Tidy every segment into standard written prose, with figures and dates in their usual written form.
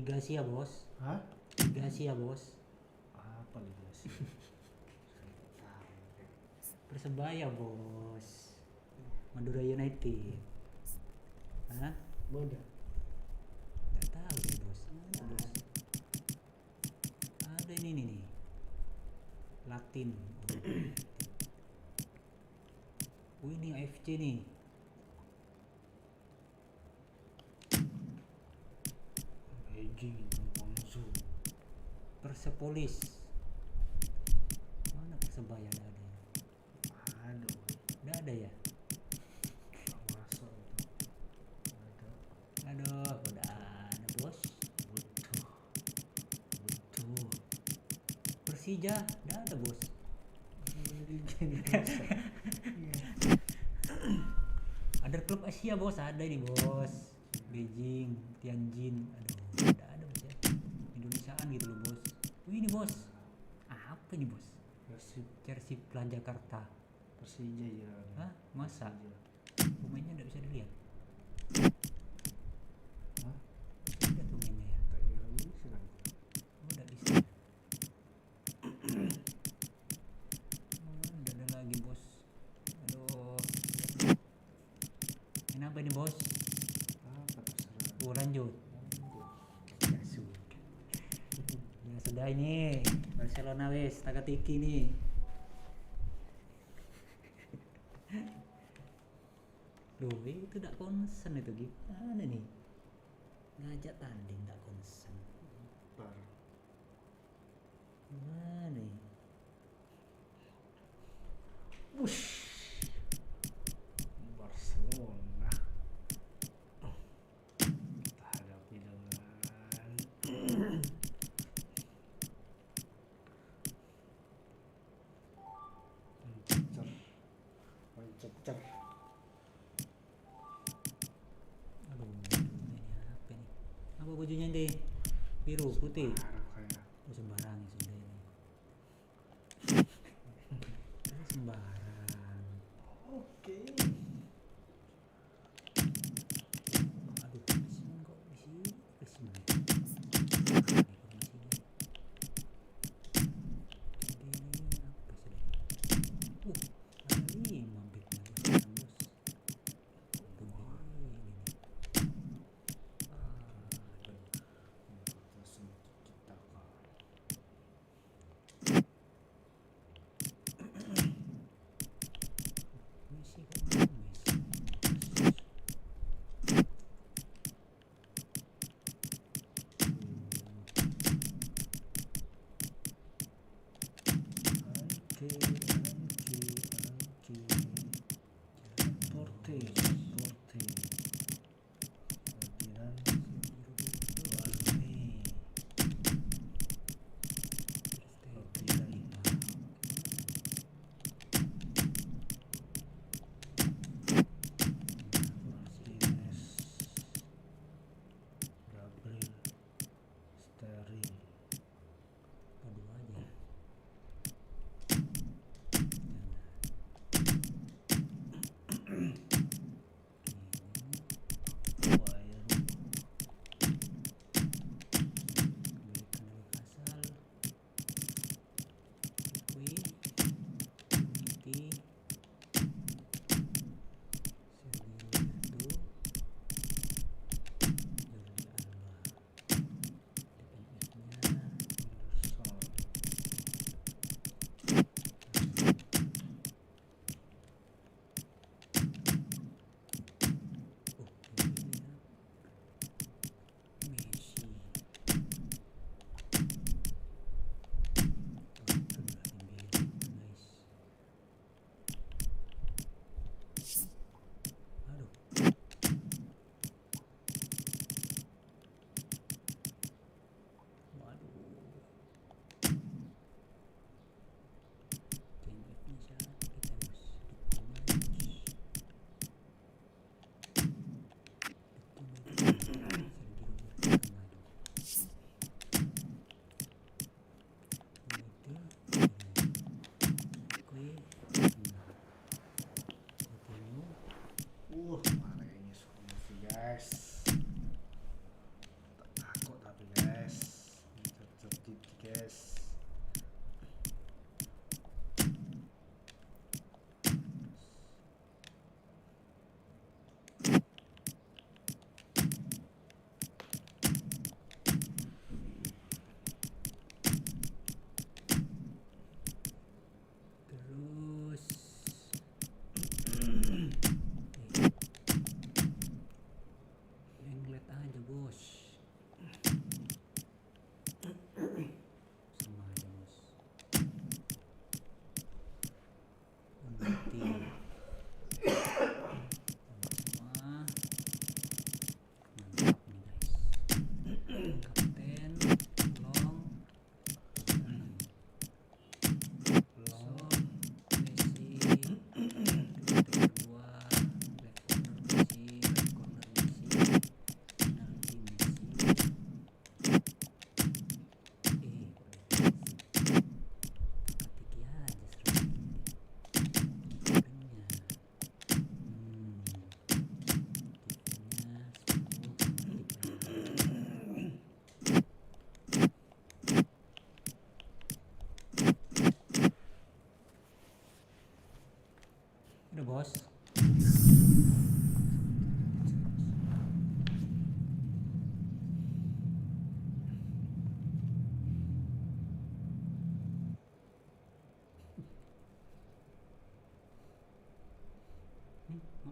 Liga Asia bos. Hah? Liga Asia bos. Apa Liga Asia? Persebaya bos. Madura United. Hah? Bodoh. Gak tahu deh bos. Ada bos. Ada ini nih. Latin. Ini AFC nih. Beijing, Lawan Musuh. Persepolis. Mana Persebaya ada ya? Aduh, Udah ada ya? masuk itu. Ada. Aduh, udah ada bos. Betul. Persija, udah ada bos. Ada klub Asia bos, ada ini bos. Beijing, Tianjin, aduh, udah ada bos ya. Indonesiaan gitu loh bos. Ini bos, apa ini bos? Chelsea Plan Jakarta. Persija ya. Hah? Masa? Pemainnya nggak bisa dilihat? Hah? Lihat pemainnya ya? Tak kira bisa kan? Oh, nggak bisa. Nggak ada lagi bos. Aduh. Ini apa ini bos? Apa terserah. Oh, lanjut. Ya sudah. Ya sudah ini Barcelona wes taka-tiki nih. Loh, itu tak konsen itu gimana nih? Ngajak tanding tak konsen. Bar. Gimana nih? Barcelona. Kita hadapi dengan Manchester. Aduh, ini apa nih? Apa bajunya nih? Biru, putih. Parah kayak. Oh, sembarang ya sudah ini. Sembarang. Oke. Aduh, mesin kok di sini? Mesin. Ini apa sudah? Ada 5 backnya bos. Begini. Messi kok mana Messi? Aduh aja. Mana ini guys. Tak takut tapi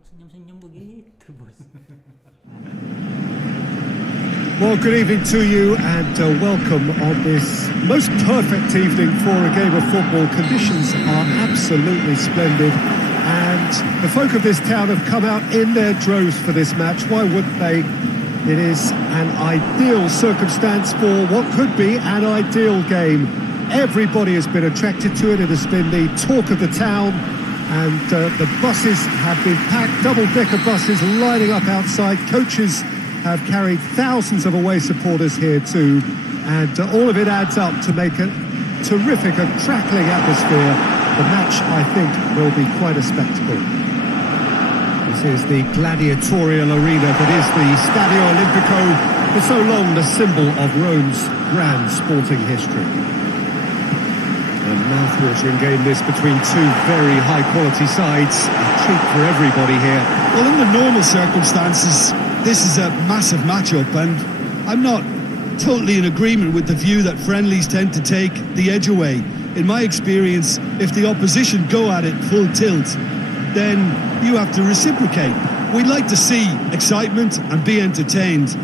senyum-senyum begitu, Bos. Well, good evening to you and welcome on this most perfect evening for a game of football. Conditions are absolutely splendid and the folk of this town have come out in their droves for this match. Why wouldn't they? It is an ideal circumstance for what could be an ideal game. Everybody has been attracted to it. It has been the talk of the town and the buses have been packed, double-decker buses lining up outside. Coaches have carried thousands of away supporters here too, and all of it adds up to make a terrific and crackling atmosphere. The match, I think, will be quite a spectacle. This is the gladiatorial arena that is the Stadio Olimpico, for so long the symbol of Rome's grand sporting history. A mouth-watering game this between two very high-quality sides. A treat for everybody here. Well, in the normal circumstances, this is a massive matchup, and I'm not totally in agreement with the view that friendlies tend to take the edge away. In my experience, if the opposition go at it full tilt, then you have to reciprocate. We'd like to see excitement and be entertained,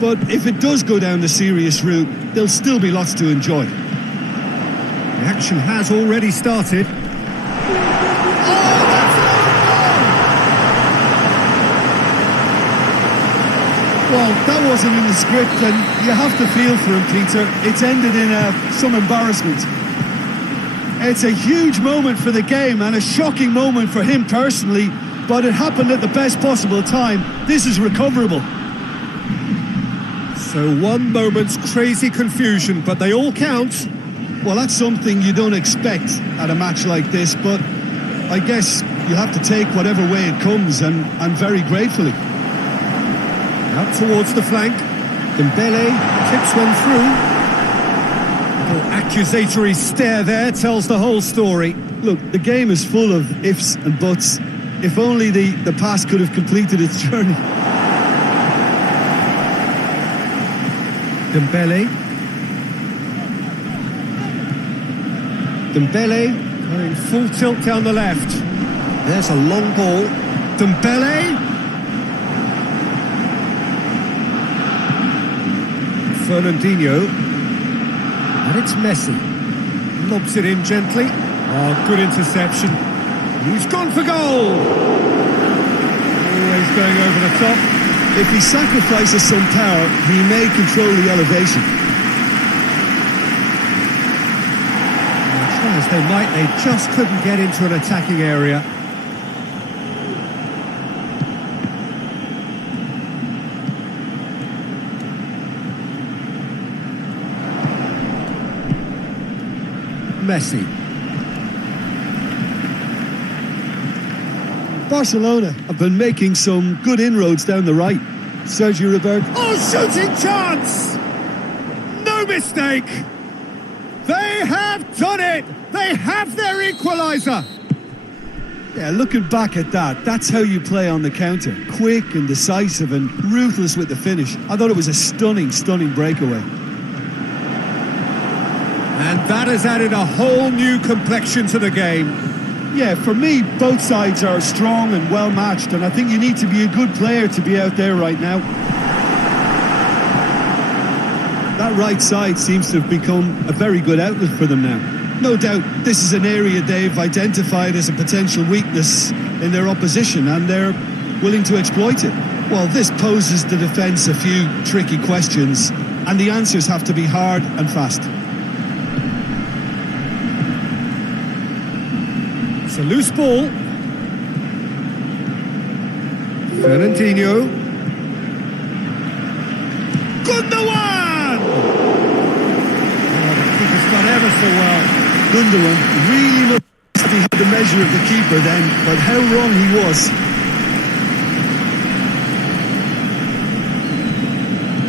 but if it does go down the serious route, there'll still be lots to enjoy. The action has already started. Well, that wasn't in the script, and you have to feel for him, Peter. It's ended in some embarrassment. It's a huge moment for the game and a shocking moment for him personally, but it happened at the best possible time. This is recoverable. So one moment's crazy confusion, but they all count. Well, that's something you don't expect at a match like this, but I guess you have to take whatever way it comes, and very gratefully. Out towards the flank. Dembele tips one through. Little accusatory stare there tells the whole story. Look, the game is full of ifs and buts. If only the pass could have completed its journey. Dembele going full tilt down the left. There's a long ball. Dembele. Fernandinho, and it's Messi. Lobs it in gently. Oh, good interception. He's gone for goal. Always going over the top. If he sacrifices some power, he may control the elevation. Try as they might, they just couldn't get into an attacking area. Messi. Barcelona have been making some good inroads down the right. Sergio Roberto. Oh, shooting chance! No mistake! They have done it! They have their equaliser! Yeah, looking back at that, that's how you play on the counter. Quick and decisive and ruthless with the finish. I thought it was a stunning breakaway. And that has added a whole new complexion to the game. Yeah, for me, both sides are strong and well matched, and I think you need to be a good player to be out there right now. That right side seems to have become a very good outlet for them now. No doubt this is an area they've identified as a potential weakness in their opposition, and they're willing to exploit it. Well, this poses the defence a few tricky questions, and the answers have to be hard and fast. It's a loose ball. Fernandinho. Gundogan! Oh, the keeper's done ever so well. Gundogan really looked as if he had the measure of the keeper then, but how wrong he was.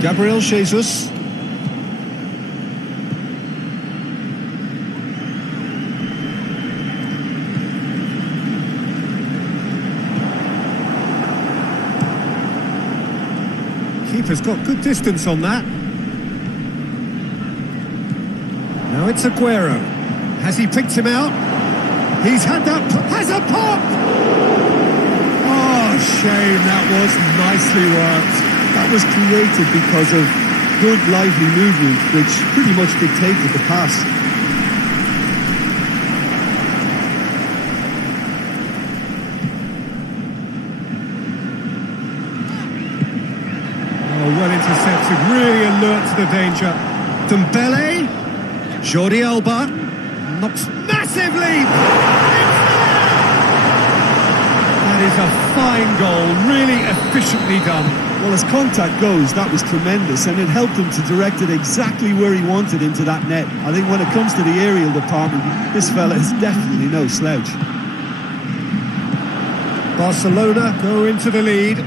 Gabriel Jesus. Keeper's got good distance on that. Now it's Aguero. Has he picked him out? He's had that, has a pop! Oh, shame that was. Nicely worked. That was created because of good lively movement, which pretty much dictated the pass. Oh, well intercepted, really alert to the danger. Dembele, Jordi Alba, Knocks massively! That is a fine goal, really efficiently done. well, as contact goes, that was tremendous, and it helped him to direct it exactly where he wanted into that net. I think when it comes to the aerial department, this fella is definitely no slouch. Barcelona go into the lead.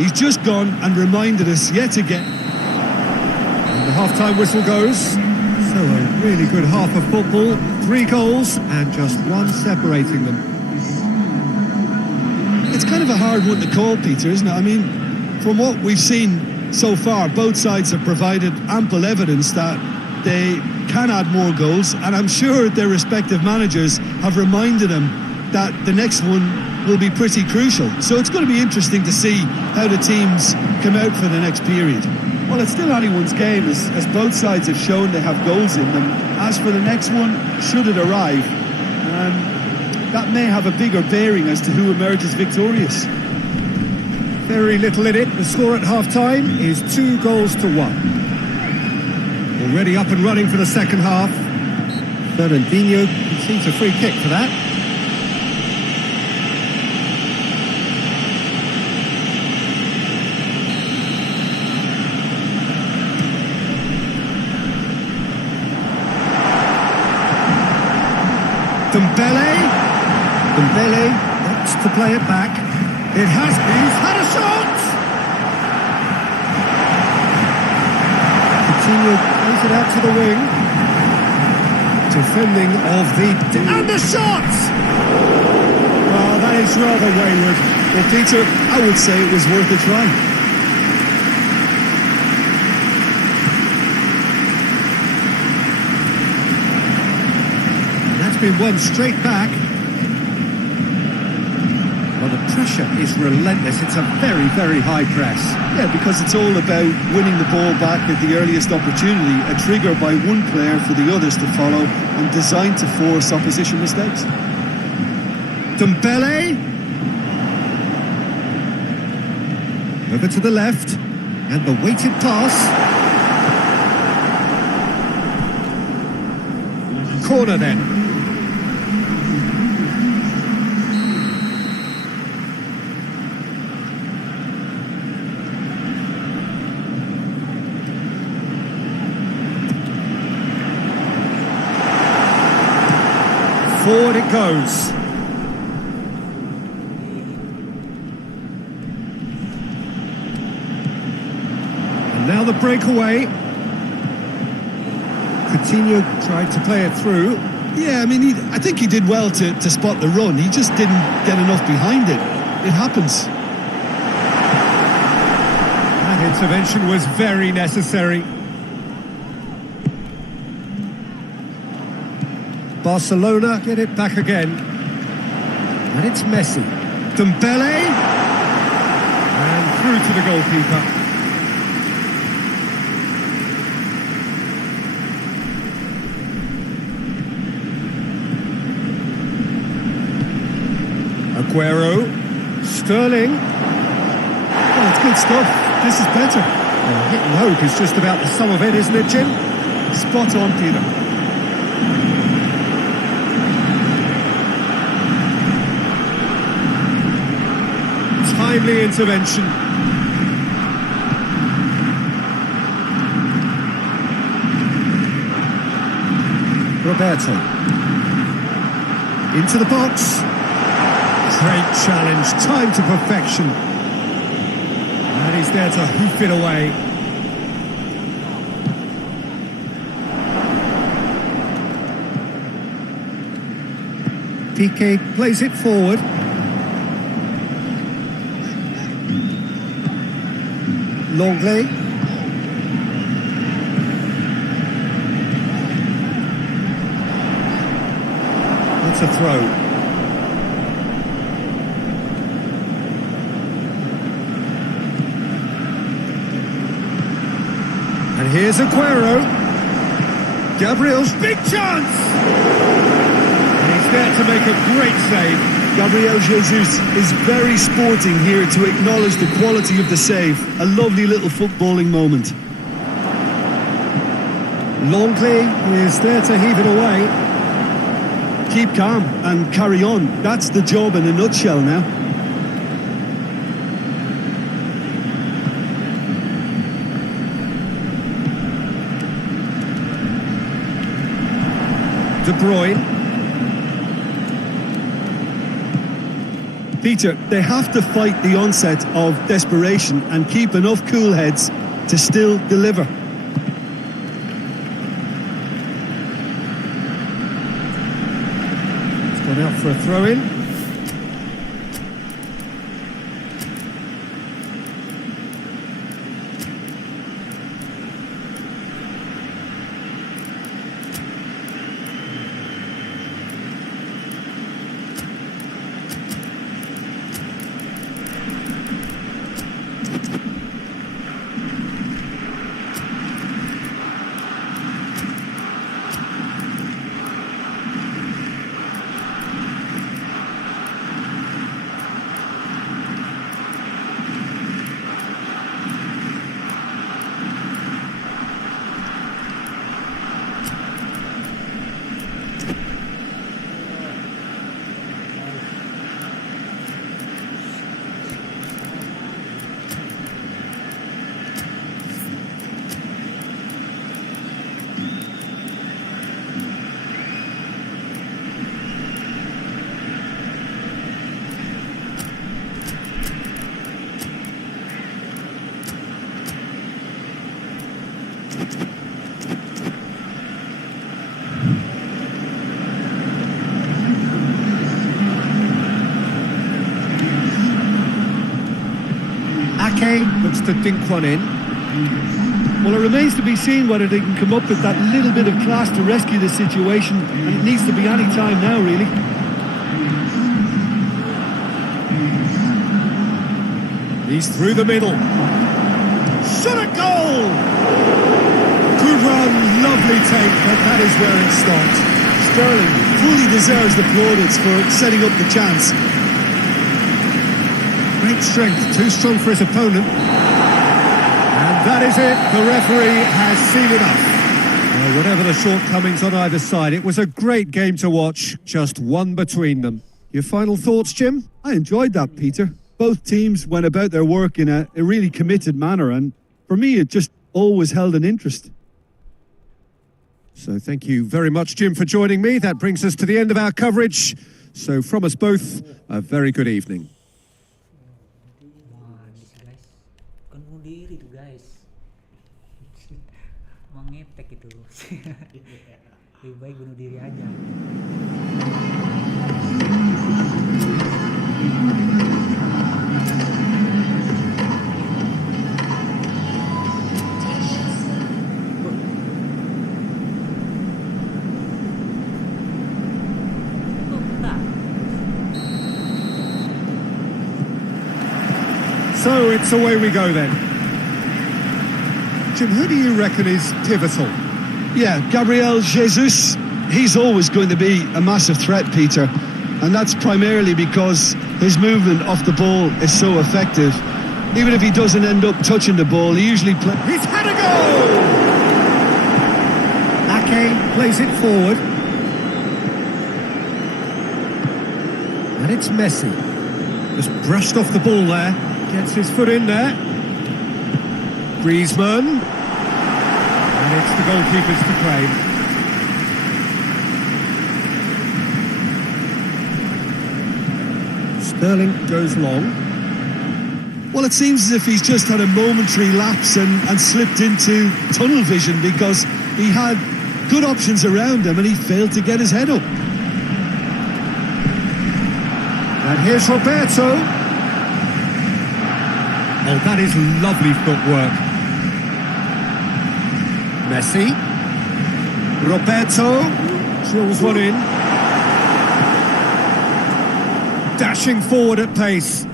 He's just gone and reminded us yet again. And the half-time whistle goes. So a really good half of football. 3 goals and just one separating them. It's kind of a hard one to call, Peter, isn't it? I mean, from what we've seen so far, both sides have provided ample evidence that they can add more goals, and I'm sure their respective managers have reminded them that the next one will be pretty crucial. So it's going to be interesting to see how the teams come out for the next period. Well, it's still anyone's game, as both sides have shown they have goals in them. As for the next one, should it arrive, that may have a bigger bearing as to who emerges victorious. Very little in it. The score at half-time is 2 goals to 1. Already up and running for the second half. Fernandinho concedes a free kick for that. Dembele wants to play it back. It has been. He's had a shot! Coutinho plays it out to the wing. Defending of the... And the shot! Oh, that is rather wayward. Well, Peter, I would say it was worth a try. That's been won straight back. Well, the pressure is relentless. It's a very, very high press. Yeah, because it's all about winning the ball back at the earliest opportunity, a trigger by one player for the others to follow, and designed to force opposition mistakes. Dembele. Over to the left. And the weighted pass. Corner then. Forward it goes. And now the breakaway. Coutinho tried to play it through. Yeah, I mean, I think he did well to spot the run. He just didn't get enough behind it. It happens. That intervention was very necessary. Barcelona get it back again. And it's Messi. Dembele. And through to the goalkeeper. Aguero. Sterling. Oh, it's good stuff. This is better. Well, hit and hope is just about the sum of it, isn't it, Jim? Spot on, Peter. Timely intervention. Roberto. Into the box. Great challenge, time to perfection. And he's there to hoof it away. Piqué plays it forward. Longley. That's a throw. And here's Aguero. Gabriel's big chance! And he's there to make a great save. Gabriel Jesus is very sporting here to acknowledge the quality of the save. A lovely little footballing moment. Longley is there to heave it away. Keep calm and carry on. That's the job in a nutshell now. De Bruyne. Peter, they have to fight the onset of desperation and keep enough cool heads to still deliver. It's gone out for a throw-in. Ake Looks to dink one in. Well, it remains to be seen whether they can come up with that little bit of class to rescue the situation, and it needs to be any time now, really. He's through the middle. Shot a goal! Good run, lovely take, but that is where it stopped. Sterling fully deserves the plaudits for setting up the chance. Great strength, too strong for his opponent. And that is it, the referee has seen enough. Well, whatever the shortcomings on either side, it was a great game to watch, just one between them. Your final thoughts, Jim? I enjoyed that, Peter. Both teams went about their work in a really committed manner, and for me it just always held an interest. So thank you very much, Jim, for joining me. That brings us to the end of our coverage. So from us both, a very good evening. Manis guys, kan bunuh diri tuh guys. Mengetek itu. Lebih baik bunuh diri aja. So it's away we go then. Jim, who do you reckon is pivotal? Yeah, Gabriel Jesus, he's always going to be a massive threat, Peter. And that's primarily because his movement off the ball is so effective. Even if he doesn't end up touching the ball, he usually plays. He's had a goal! Ake plays it forward. And it's Messi. Just brushed off the ball there. Gets his foot in there. Griezmann. And it's the goalkeepers to claim. Sterling goes long. Well, it seems as if he's just had a momentary lapse and slipped into tunnel vision, because he had good options around him and he failed to get his head up. And here's Roberto. Oh, that is lovely footwork. Messi. Roberto. Drills one in. Dashing forward at pace.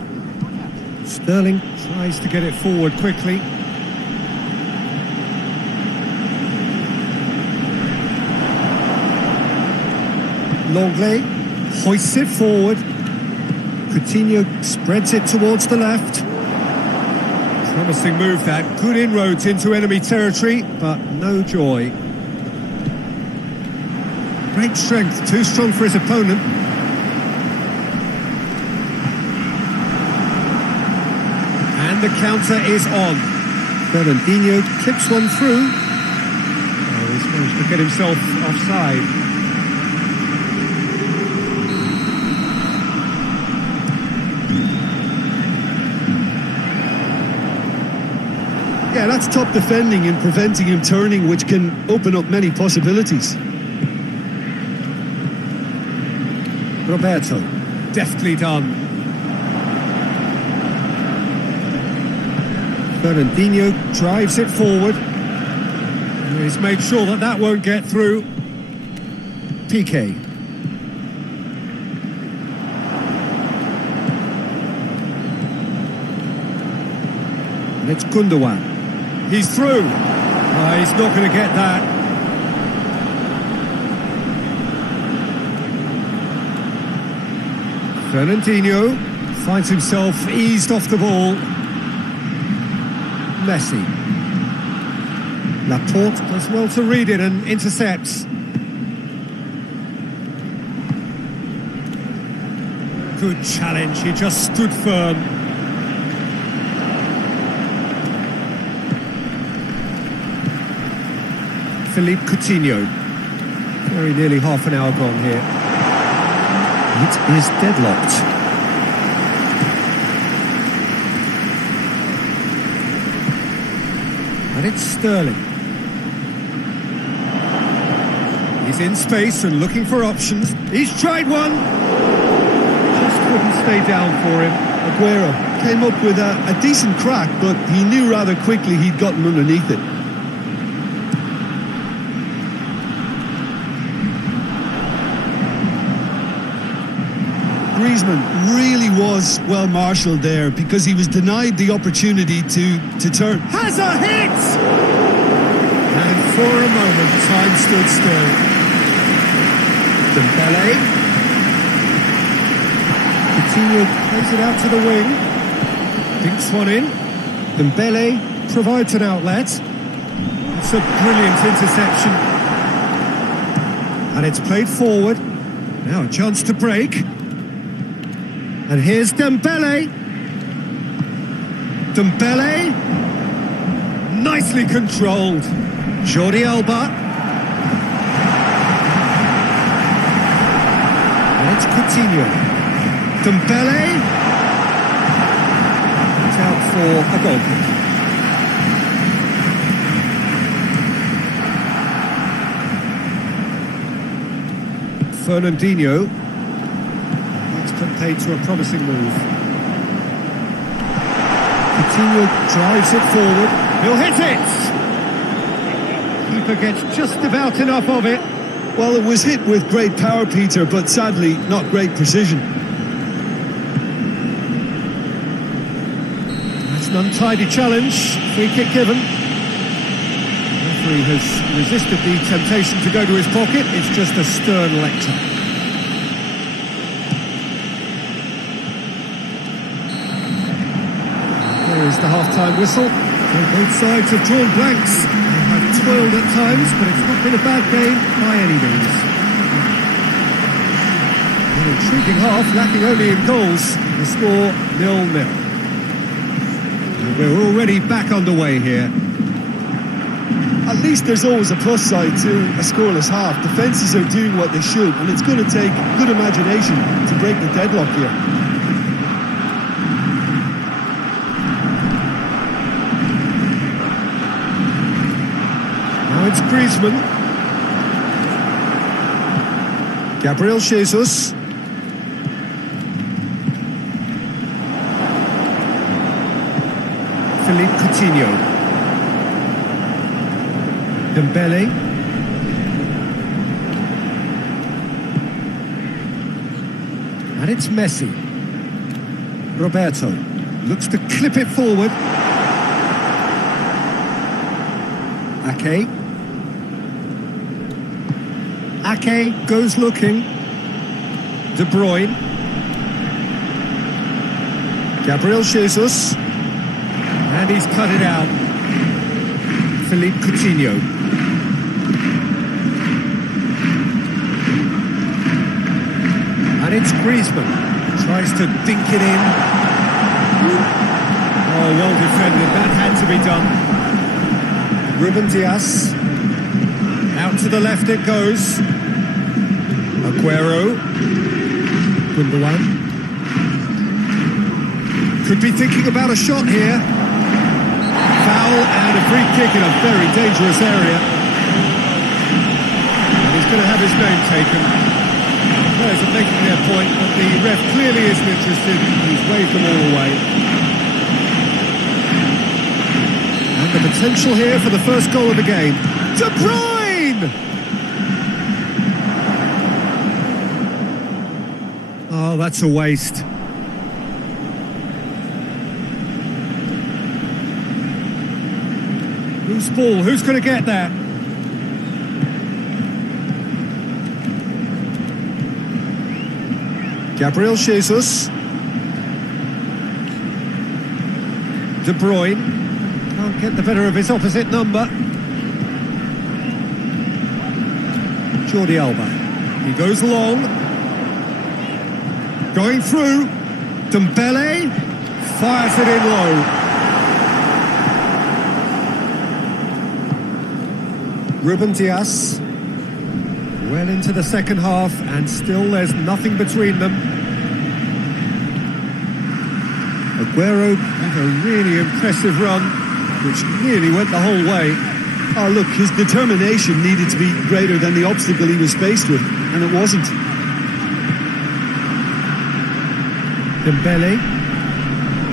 Sterling tries to get it forward quickly. Longley hoists it forward. Coutinho spreads it towards the left. Promising move that. Good inroads into enemy territory, but no joy. Great strength, too strong for his opponent. And the counter is on. Fernandinho clips one through. Oh, he's managed to get himself offside. Yeah, that's top defending and preventing him turning, which can open up many possibilities. Roberto, deftly done. Fernandinho drives it forward. He's made sure that that won't get through. Piqué. And it's Gundogan. He's through. He's not going to get that. Fernandinho finds himself eased off the ball. Messi. Laporte does well to read it and intercepts. Good challenge, he just stood firm. Philippe Coutinho. Very nearly half an hour gone here. It is deadlocked. And it's Sterling. He's in space and looking for options. He's tried one. Just couldn't stay down for him. Aguero came up with a decent crack, but he knew rather quickly he'd gotten underneath it. Griezmann really was well marshalled there because he was denied the opportunity to turn. Has a hit! And for a moment, time stood still. Dembele. Coutinho plays it out to the wing. Dinks one in. Dembele provides an outlet. It's a brilliant interception. And it's played forward. Now a chance to break. And here's Dembele. Dembele. Nicely controlled. Jordi Alba. And it's Coutinho. Dembele. It's out for a goal kick. Fernandinho. Paid to a promising move. Coutinho drives it forward. He'll hit it! Keeper gets just about enough of it. Well, it was hit with great power, Peter, but sadly not great precision. That's an untidy challenge. Free kick given. The referee has resisted the temptation to go to his pocket. It's just a stern lecture. There's the half-time whistle. Both sides have drawn blanks. They have toiled at times, but it's not been a bad game by any means. An intriguing half, lacking only in goals. The score 0-0. And we're already back underway here. At least there's always a plus side to a scoreless half. Defences are doing what they should, and it's going to take good imagination to break the deadlock here. It's Griezmann. Gabriel Jesus. Philippe Coutinho. Dembele. And it's Messi. Roberto looks to clip it forward. Ake. Ake goes looking. De Bruyne. Gabriel Jesus. And he's cut it out. Philippe Coutinho. And it's Griezmann. Tries to dink it in. Oh, well defended. That had to be done. Ruben Dias. Out to the left it goes. Aguero. Gundogan. Could be thinking about a shot here. Foul and a free kick in a very dangerous area. And he's going to have his name taken. Players are making their point, but the ref clearly isn't interested. He's waved them all away. And the potential here for the first goal of the game. De Bruyne! Oh, that's a waste. Loose ball, who's going to get that? Gabriel Jesus. De Bruyne. Can't get the better of his opposite number. Jordi Alba. He goes long. Going through. Dembele. Fires it in low. Ruben Dias. Well into the second half, and still there's nothing between them. Aguero had a really impressive run, which nearly went the whole way. Oh look, his determination needed to be greater than the obstacle he was faced with, and it wasn't. Dembele.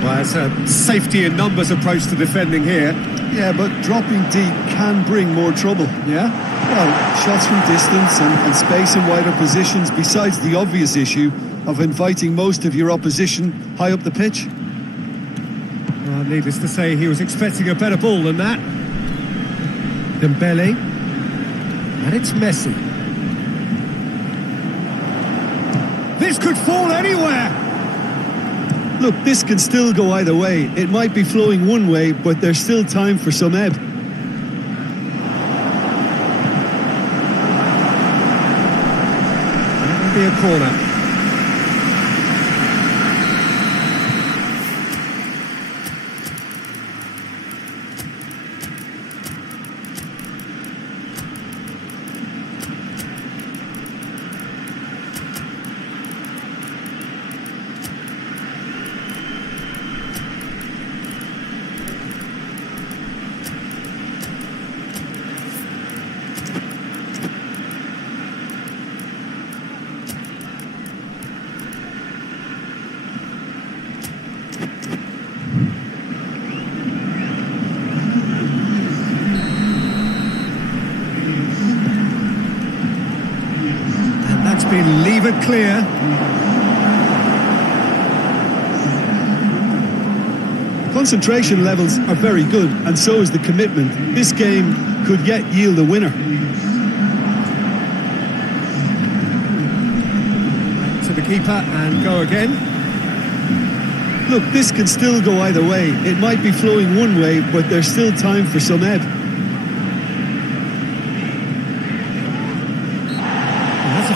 Well, it's a safety in numbers approach to defending here. Yeah, but dropping deep can bring more trouble, yeah? Well, shots from distance and space in wider positions, besides the obvious issue of inviting most of your opposition high up the pitch. Well, needless to say, he was expecting a better ball than that. Dembele. And it's Messi. This could fall anywhere! Look, this can still go either way. It might be flowing one way, but there's still time for some ebb. That'll be a corner. Been levered clear. Concentration levels are very good, and so is the commitment. This game could yet yield a winner. To the keeper and go again. Look, this can still go either way. It might be flowing one way, but there's still time for some ebb.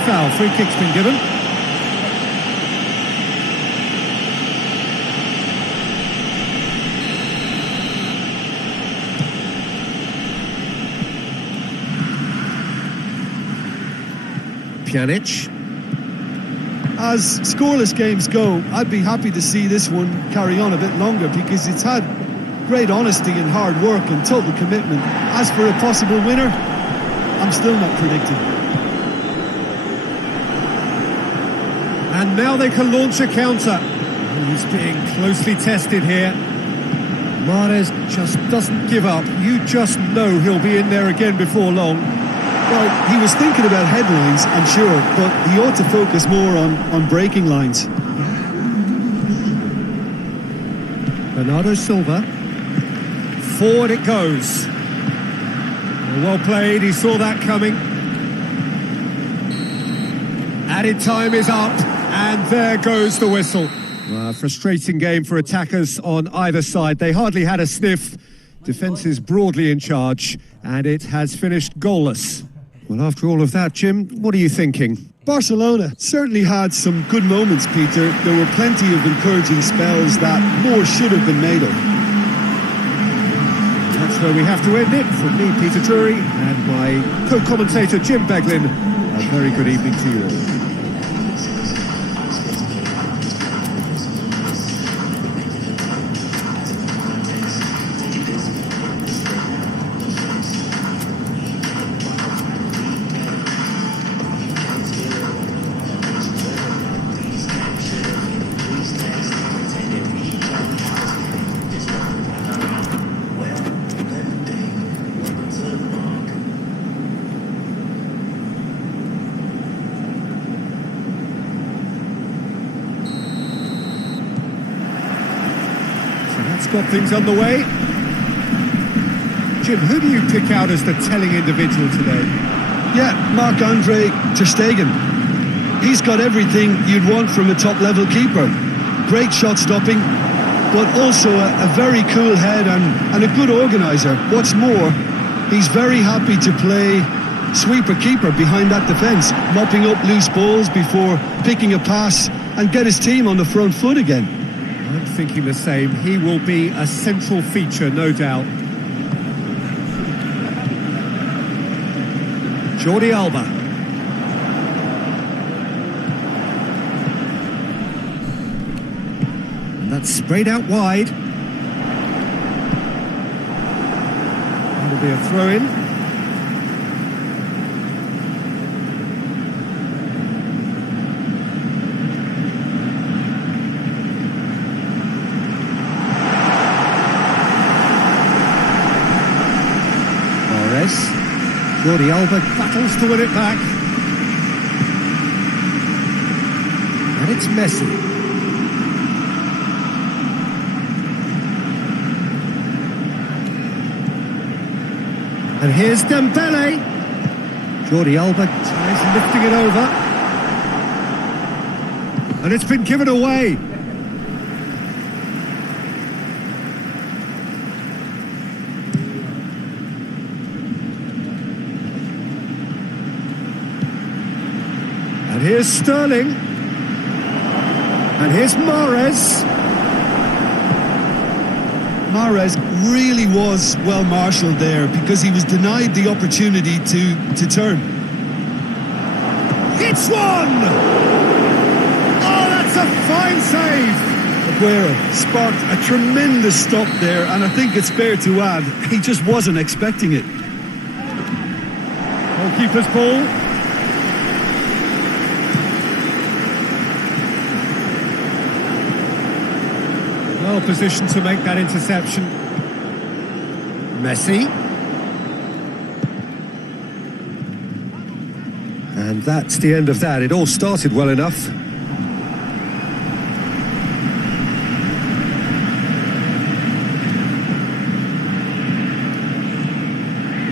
Foul, free kick's been given. Pjanic. As scoreless games go, I'd be happy to see this one carry on a bit longer, because it's had great honesty and hard work and total commitment. As for a possible winner, I'm still not predicting. And now they can launch a counter. He's being closely tested here. Mahrez just doesn't give up. You just know he'll be in there again before long. Well, he was thinking about headlines, I'm sure, but he ought to focus more on breaking lines. Bernardo Silva. Forward it goes. Well played, he saw that coming. Added time is up, and there goes the whistle. Frustrating game for attackers on either side. They hardly had a sniff. Defence is broadly in charge, and it has finished goalless. Well, after all of that, Jim, what are you thinking? Barcelona certainly had some good moments, Peter. There were plenty of encouraging spells that more should have been made of. That's where we have to end it. From me, Peter Drury, and my co-commentator, Jim Beglin, a very good evening to you all. Got things underway. Jim, who do you pick out as the telling individual today? Yeah, Marc-Andre ter Stegen. He's got everything you'd want from a top-level keeper. Great shot stopping, but also a very cool head and a good organiser. What's more, he's very happy to play sweeper-keeper behind that defence, mopping up loose balls before picking a pass and get his team on the front foot again. I'm thinking the same. He will be a central feature, no doubt. Jordi Alba. And that's sprayed out wide. That'll be a throw-in. Jordi Alba battles to win it back. And it's Messi. And here's Dembele. Jordi Alba tries lifting it over. And it's been given away. And here's Sterling. And here's Mahrez. Mahrez really was well marshalled there because he was denied the opportunity to turn. It's one! Oh, that's a fine save! Aguero sparked a tremendous stop there, and I think it's fair to add, he just wasn't expecting it. Goalkeeper's ball. Well positioned to make that interception. Messi. And that's the end of that. It all started well enough.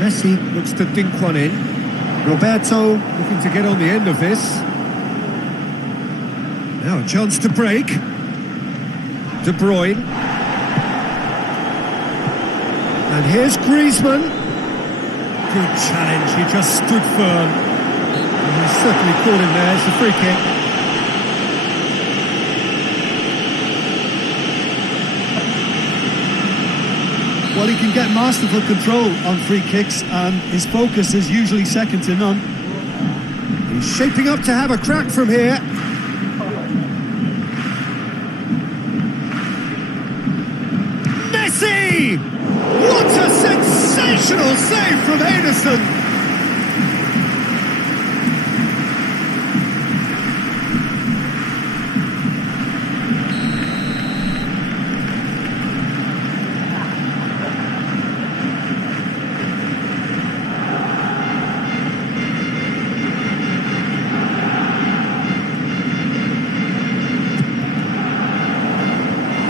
Messi looks to dink one in. Roberto looking to get on the end of this. Now a chance to break. De Bruyne. And here's Griezmann. Good challenge, he just stood firm. And he's certainly caught him there, it's a free kick. Well, he can get masterful control on free kicks, and his focus is usually second to none. He's shaping up to have a crack from here. Messi! What a sensational save from Henderson!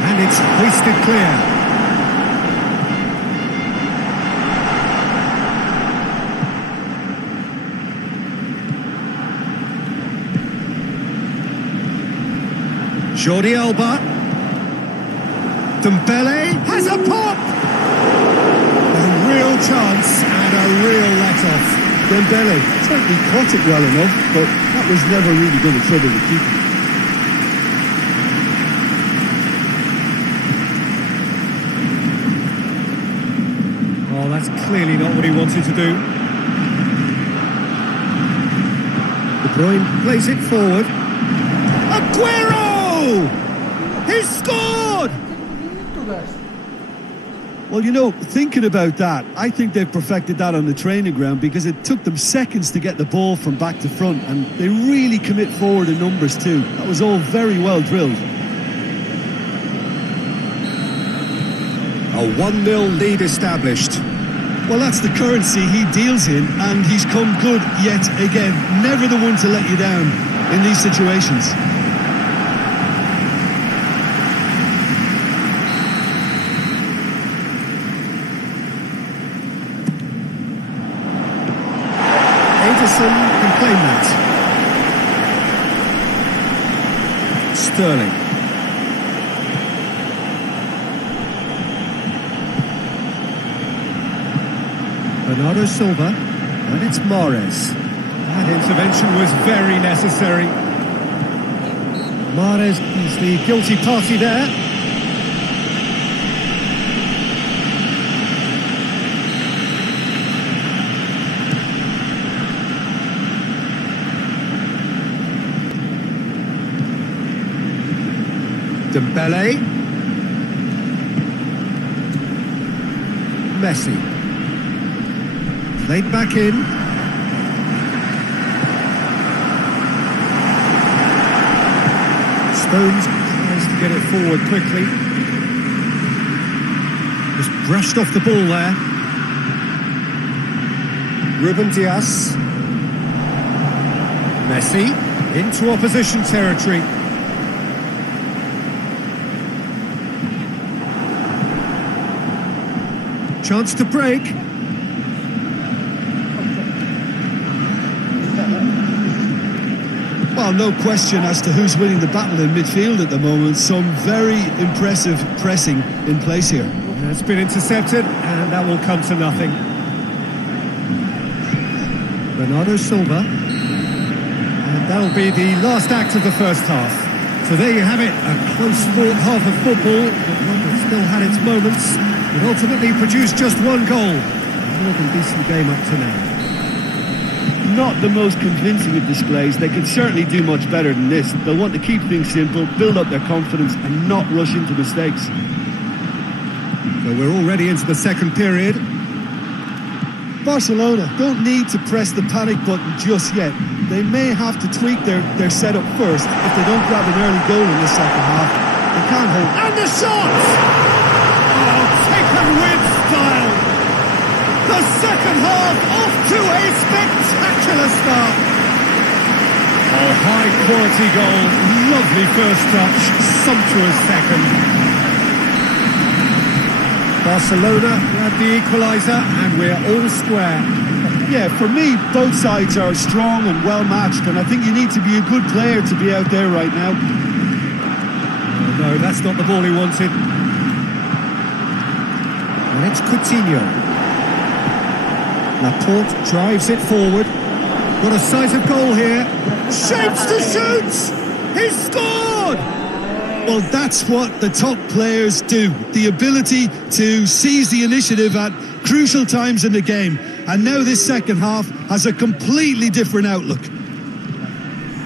And it's hoisted clear. Jordi Alba. Dembele has a pop! A real chance and a real let-off. Dembele certainly caught it well enough, but that was never really going to trouble the keeper. Oh, that's clearly not what he wanted to do. De Bruyne plays it forward. Aguero! He scored! Itu guys. Well, you know, thinking about that, I think they've perfected that on the training ground because it took them seconds to get the ball from back to front, and they really commit forward in numbers too. That was all very well drilled. A 1-0 lead established. Well, that's the currency he deals in, and he's come good yet again. Never the one to let you down in these situations. Ederson can claim that. Sterling. Bernardo Silva, and it's Mahrez. That intervention was very necessary. Mahrez is the guilty party there. Dembele. Messi. Played back in. Stones tries to get it forward quickly. Just brushed off the ball there. Ruben Dias. Messi into opposition territory. Chance to break. Well, no question as to who's winning the battle in midfield at the moment. Some very impressive pressing in place here. It's been intercepted, and that will come to nothing. Bernardo Silva. And that'll be the last act of the first half. So there you have it, a close-fought half of football, but one that still had its moments. It ultimately produced just one goal. A more than decent game up to now. Not the most convincing of displays. They could certainly do much better than this. They'll want to keep things simple, build up their confidence and not rush into mistakes. So we're already into the second period. Barcelona don't need to press the panic button just yet. They may have to tweak their setup first if they don't grab an early goal in the second half. They can't hold. And the shot! Taken with style. The second half off to a spectacular start. Oh, high quality goal. Lovely first touch. Sumptuous second. Barcelona grab the equaliser and we're all square. Yeah, for me, both sides are strong and well matched, and I think you need to be a good player to be out there right now. Oh, no, that's not the ball he wanted. And it's Coutinho. Laporte drives it forward. Got a sight of goal here. Shapes to shoot! He scored! Well, that's what the top players do. The ability to seize the initiative at crucial times in the game. And now this second half has a completely different outlook.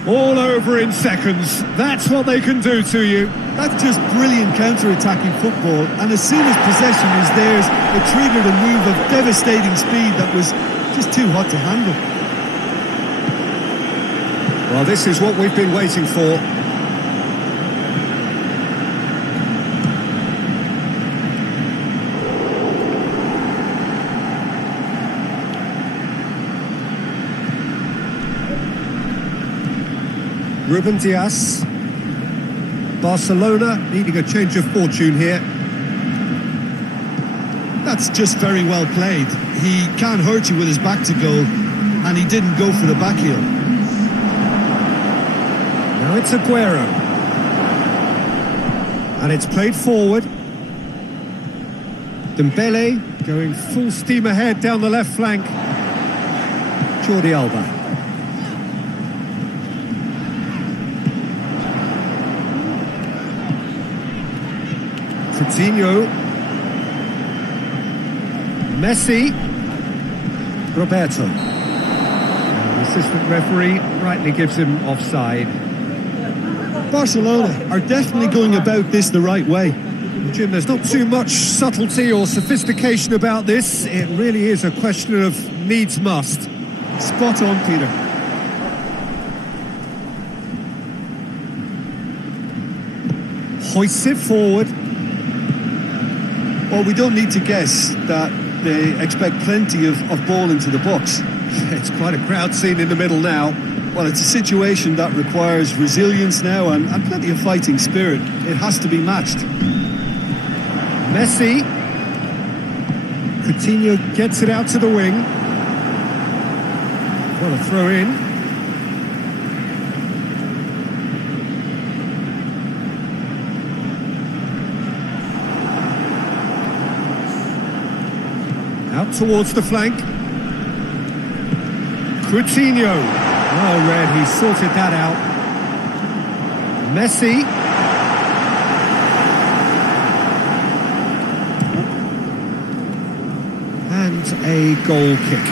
All over in seconds. That's what they can do to you. That's just brilliant counter-attacking football. And as soon as possession is theirs, it triggered a move of devastating speed that was just too hot to handle. Well, this is what we've been waiting for. Ruben Dias. Barcelona needing a change of fortune here. That's just very well played. He can't hurt you with his back to goal, and he didn't go for the back heel. Now it's Aguero. And it's played forward. Dembele going full steam ahead down the left flank. Jordi Alba. Coutinho. Messi. Roberto. And the assistant referee rightly gives him offside. Barcelona are definitely going about this the right way. Jim, there's not too much subtlety or sophistication about this. It really is a question of needs must. Spot on, Peter. Hoists it forward. Well, we don't need to guess that they expect plenty of ball into the box. It's quite a crowd scene in the middle now. Well, it's a situation that requires resilience now and plenty of fighting spirit. It has to be matched. Messi. Coutinho gets it out to the wing. What a throw in. Out towards the flank. Coutinho. Well read, he sorted that out. Messi. And a goal kick.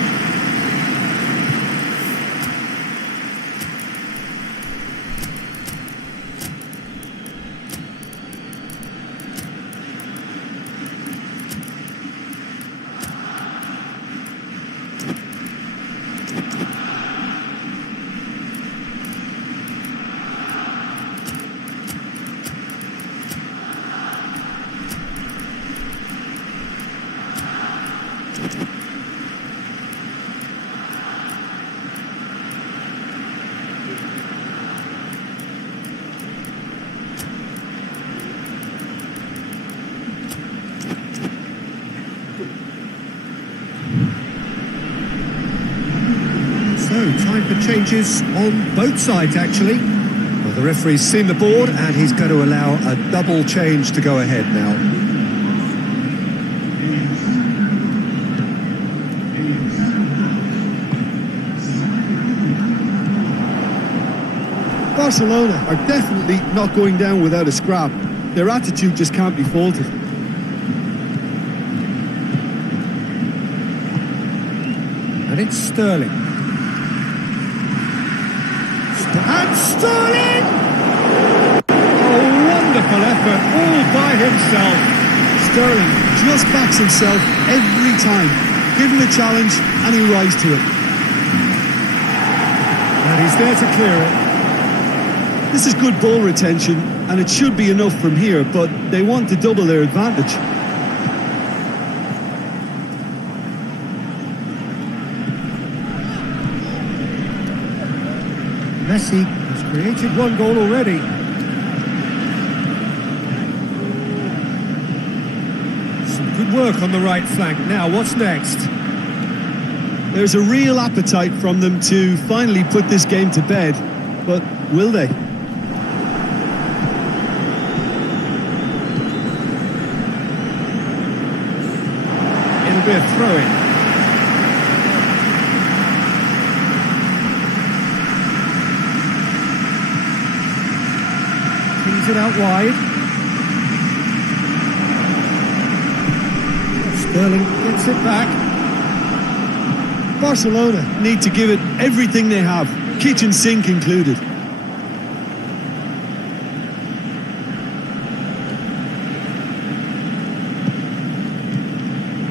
So, time for changes on both sides, actually. Well, the referee's seen the board, and he's going to allow a double change to go ahead now. Barcelona are definitely not going down without a scrap. Their attitude just can't be faulted. And it's Sterling. And Sterling! A wonderful effort, all by himself. Sterling just backs himself every time. Give him a challenge and he'll rise to it. And he's there to clear it. This is good ball retention, and it should be enough from here, but they want to double their advantage. Messi has created one goal already. Some good work on the right flank. Now, what's next? There's a real appetite from them to finally put this game to bed, but will they? It'll be a throw-in. It out wide. Sterling gets it back. Barcelona need to give it everything they have, kitchen sink included.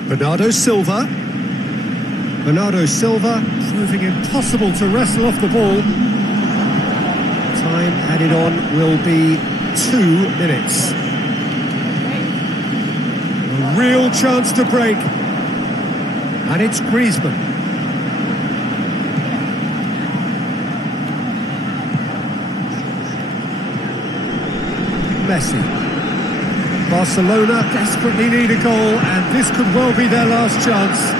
Bernardo Silva. Bernardo Silva proving impossible to wrestle off the ball. Time added on will be 2 minutes. A real chance to break. And it's Griezmann. Messi. Barcelona desperately need a goal, and this could well be their last chance.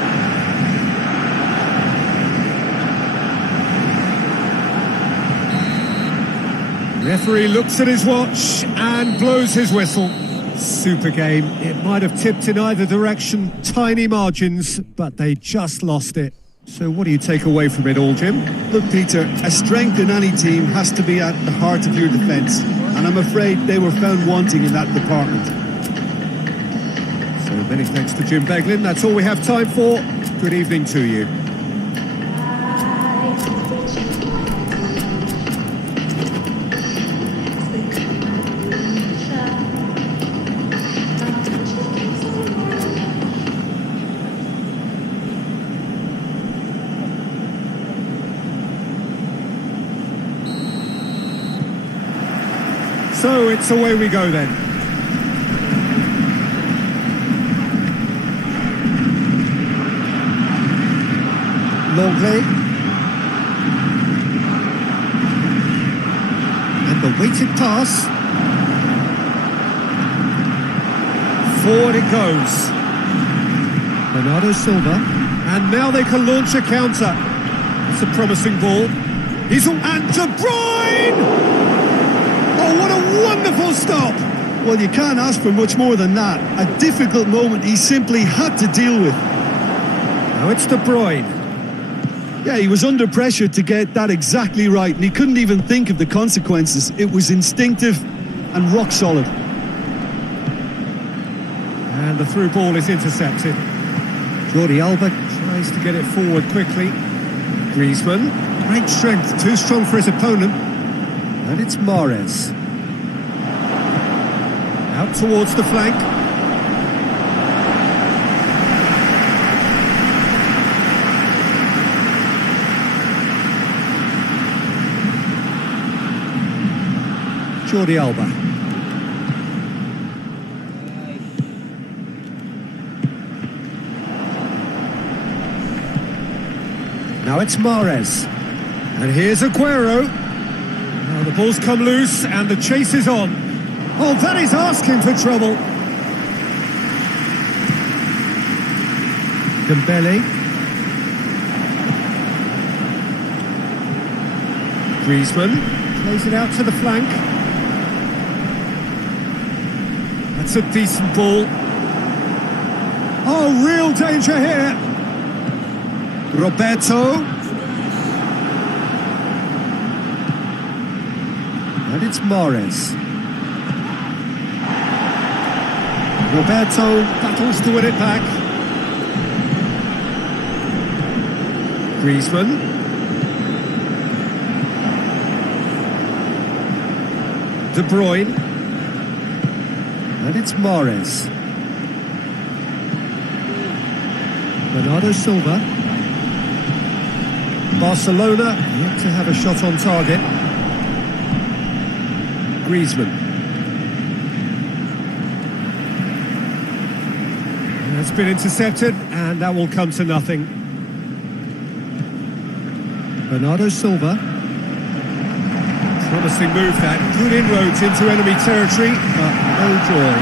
Referee looks at his watch and blows his whistle. Super game. It might have tipped in either direction, tiny margins, but they just lost it. So what do you take away from it all, Jim? Look, Peter, a strength in any team has to be at the heart of your defence, and I'm afraid they were found wanting in that department. So many thanks to Jim Beglin. That's all we have time for. Good evening to you. So it's away we go then. Longley. And the weighted pass. Forward it goes. Bernardo Silva. And now they can launch a counter. It's a promising ball. And De Bruyne! Oh, what a wonderful stop! Well, you can't ask for much more than that. A difficult moment he simply had to deal with. Now it's De Bruyne. Yeah, he was under pressure to get that exactly right, and he couldn't even think of the consequences. It was instinctive and rock solid. And the through ball is intercepted. Jordi Alba. Tries to get it forward quickly. Griezmann. Great strength, too strong for his opponent. And it's Mahrez. Out towards the flank. Jordi Alba. Now it's Mahrez. And here's Aguero. Now the ball's come loose and the chase is on. Oh, that is asking for trouble. Dembele. Griezmann plays it out to the flank. That's a decent ball. Oh, real danger here. Roberto. And it's Mahrez. Roberto battles to win it back. Griezmann. De Bruyne. And it's Mahrez. Bernardo Silva. Barcelona yet to have a shot on target. Griezmann. It's been intercepted and that will come to nothing. Bernardo Silva. Promising move that. Good inroads into enemy territory, but no joy.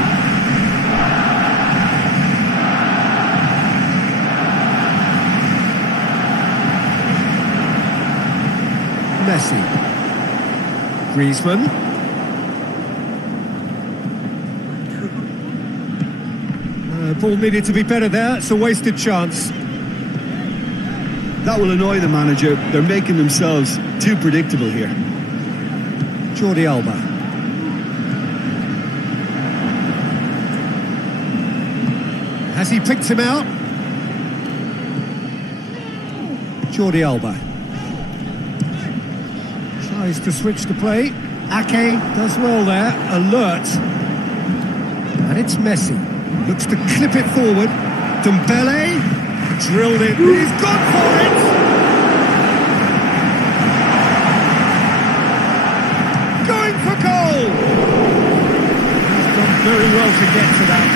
Messi. Griezmann. Ball needed to be better there. It's a wasted chance. That will annoy the manager. They're making themselves too predictable here. Jordi Alba. Has he picked him out? Jordi Alba. Tries to switch the play. Ake does well there. Alert. And it's Messi. Looks to clip it forward. Dembele. Drilled it. He's gone for it! Going for goal! He's done very well to get to that.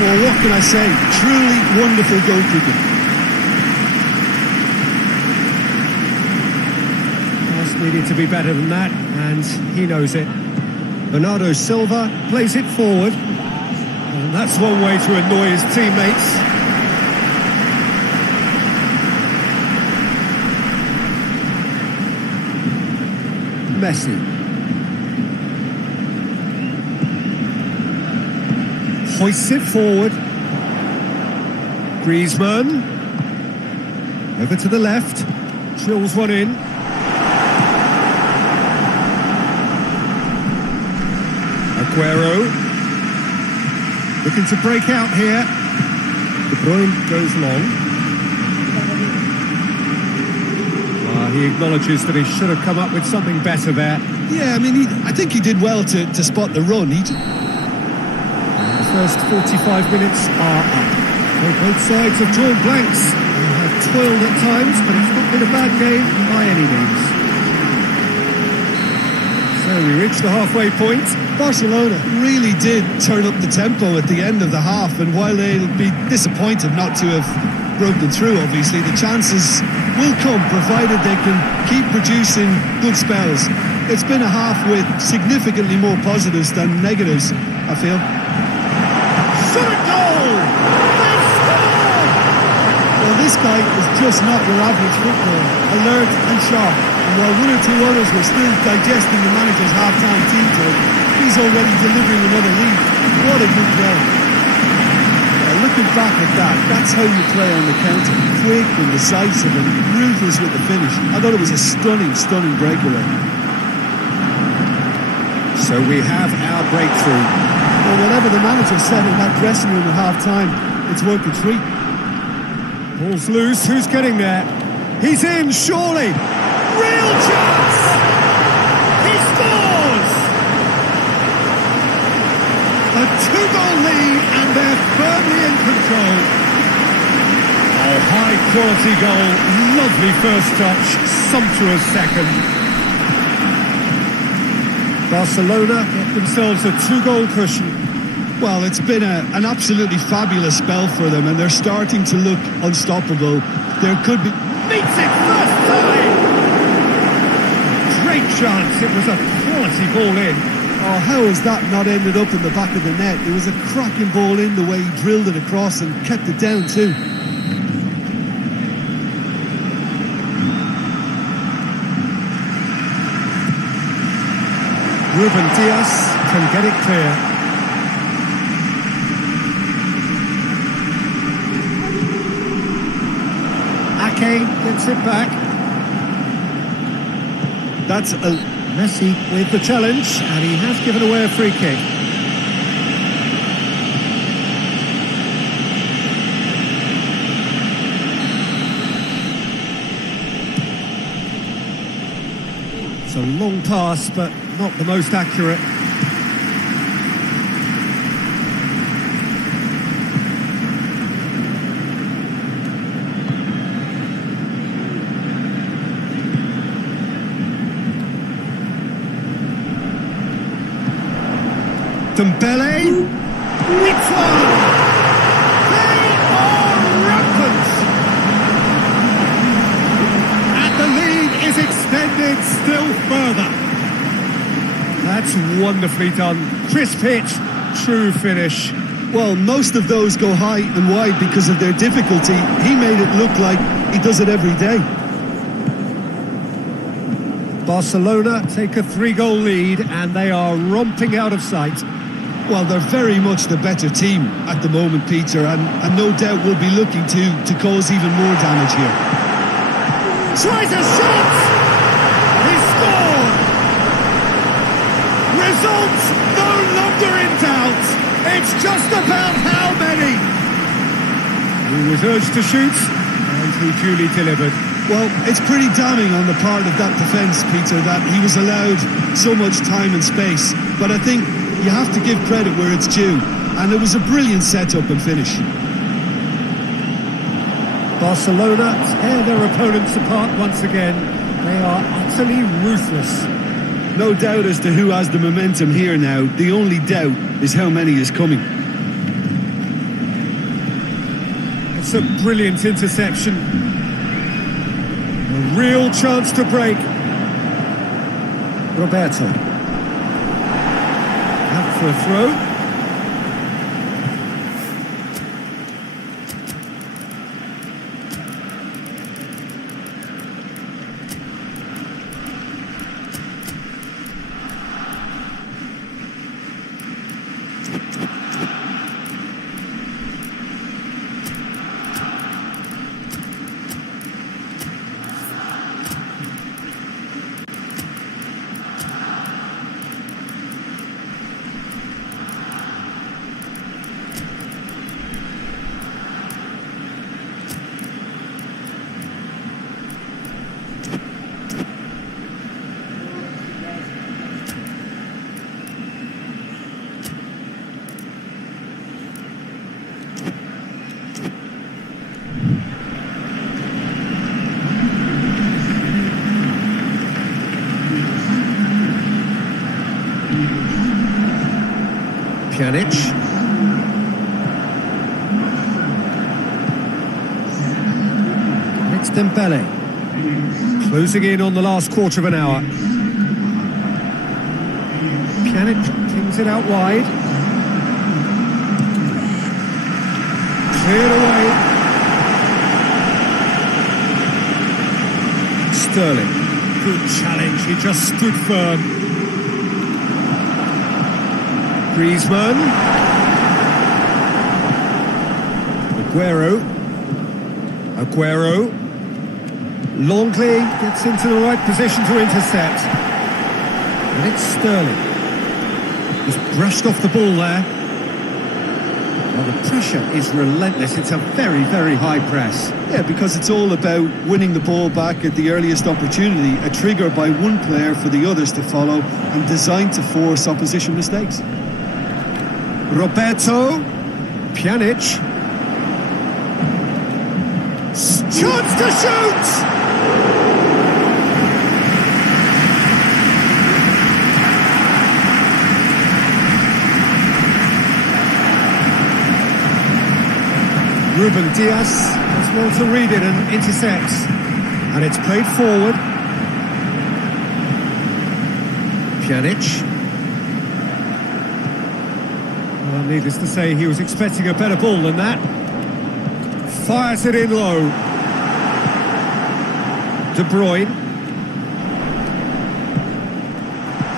Well, what can I say? Truly wonderful goalkeeping. Pass needed to be better than that, and he knows it. Bernardo Silva plays it forward. And that's one way to annoy his teammates. Messi. hoists it forward. Griezmann. Over to the left. Drills one in. Aguero. Looking to break out here. De Bruyne goes long. He acknowledges that he should have come up with something better there. Yeah, I mean, I think he did well to spot the run. The first 45 minutes are up. Well, both sides have drawn blanks and have toiled at times, but it's not been a bad game by any means. So we reach the halfway point. Barcelona really did turn up the tempo at the end of the half, and while they'll be disappointed not to have broken through, obviously, the chances will come, provided they can keep producing good spells. It's been a half with significantly more positives than negatives, I feel. Shot a goal! They score! Well, this guy is just not your average footballer. Alert and sharp. And while one or two others were still digesting the manager's half-time team talk, he's already delivering another lead. What a good play. Looking back at that, that's how you play on the counter. Quick and decisive and ruthless with the finish. I thought it was a stunning, stunning breakaway. So we have our breakthrough. Well, whatever the manager said in that dressing room at half-time, it's worked a treat. Ball's loose, who's getting there? He's in, surely! Real chance! He scores! A two-goal lead, and they're firmly in control. Oh, high-quality goal. Lovely first touch. Sumptuous second. Barcelona get themselves a two-goal cushion. Well, it's been an absolutely fabulous spell for them, and they're starting to look unstoppable. There could be... Meets it first time! Great chance. It was a quality ball in. Oh, how has that not ended up in the back of the net? It was a cracking ball in, the way he drilled it across and kept it down too. Ruben Dias can get it clear. Ake gets it back. That's a... Messi with the challenge, and he has given away a free kick. It's a long pass, but not the most accurate. Dembele, which one? They are rampant! And the lead is extended still further. That's wonderfully done. Crisp hit, true finish. Well, most of those go high and wide because of their difficulty. He made it look like he does it every day. Barcelona take a 3-goal lead, and they are romping out of sight. Well, they're very much the better team at the moment, Peter, and no doubt will be looking to cause even more damage here. Tries a shot! He scored! Results no longer in doubt. It's just about how many. He was urged to shoot, and he duly delivered. Well, it's pretty damning on the part of that defence, Peter, that he was allowed so much time and space. But I think you have to give credit where it's due, and it was a brilliant setup and finish. Barcelona tear their opponents apart once again. They are utterly ruthless. No doubt as to who has the momentum here now. The only doubt is how many is coming. It's a brilliant interception. A real chance to break. Roberto. Out for a throw. Pjanic. It's Dembele. Closing in on the last quarter of an hour. Pjanic kings it out wide. Cleared away. Sterling. Good challenge, he just stood firm. Griezmann. Aguero. Longley gets into the right position to intercept. And it's Sterling. Just brushed off the ball there. Well, the pressure is relentless. It's a very, very high press. Yeah, because it's all about winning the ball back at the earliest opportunity, a trigger by one player for the others to follow and designed to force opposition mistakes. Roberto. Pjanic. Chance to shoot! Ruben Diaz has well to read it and intercepts. And it's played forward. Pjanic. Well, needless to say, he was expecting a better ball than that. Fires it in low. De Bruyne.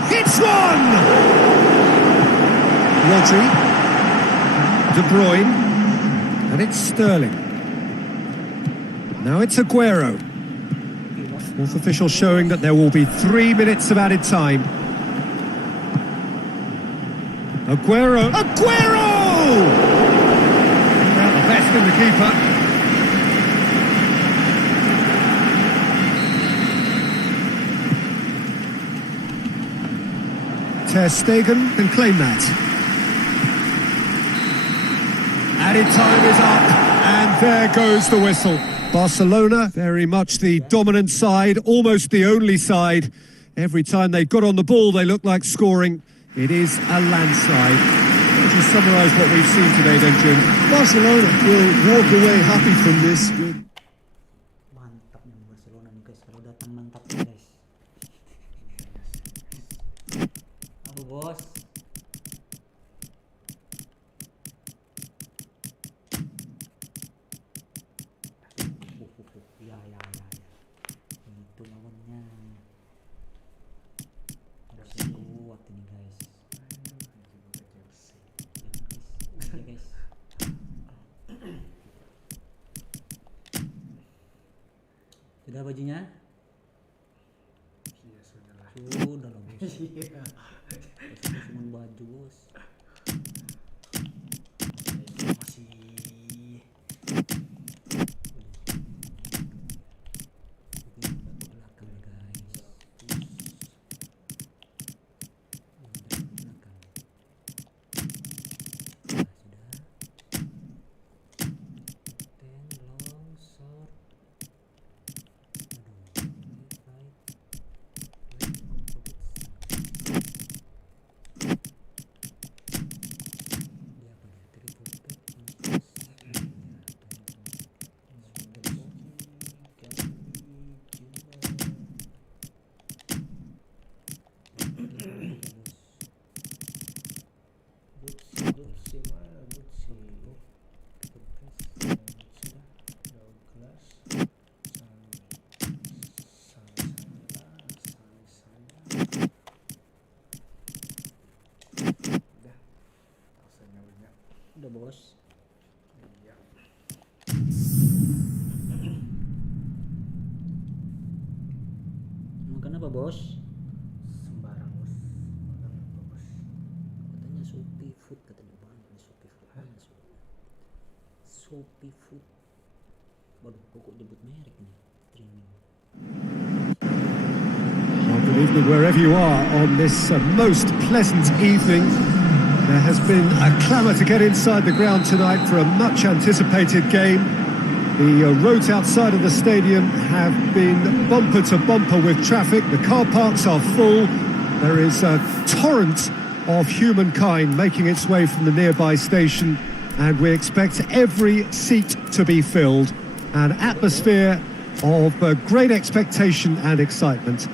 Hits one! Rodri. De Bruyne. And it's Sterling. Now it's Aguero. Fourth official showing that there will be 3 minutes of added time. Aguero! Aguero! Out the best in the keeper. Ter Stegen can claim that. Added time is up, and there goes the whistle. Barcelona, very much the dominant side, almost the only side. Every time they got on the ball, they looked like scoring. It is a landslide. Would you summarise what we've seen today then, Jim? Barcelona will walk away happy from this with... Mantap nih Barcelona nih guys, kalau datang mantap nih guys. Apa bos? Ya. Itu lawannya. Harus kuat ini guys. Ya guys. Sudah bajunya? Iya, sudah lah. Sudah lah bos. Iya. Cuma baju bos. Masih Belakang guys. Udah bos. iya. Makan apa bos? Sembarang bos. Makan apa bos? Katanya Shopee Food, katanya banyak nih Shopee Food. Shopee Food. Waduh, kok nyebut merek nih? Streaming. Well, good evening wherever you are on this most pleasant evening. There has been a clamour to get inside the ground tonight for a much anticipated game. The roads outside of the stadium have been bumper to bumper with traffic. The car parks are full. There is a torrent of humankind making its way from the nearby station, and we expect every seat to be filled. An atmosphere of great expectation and excitement.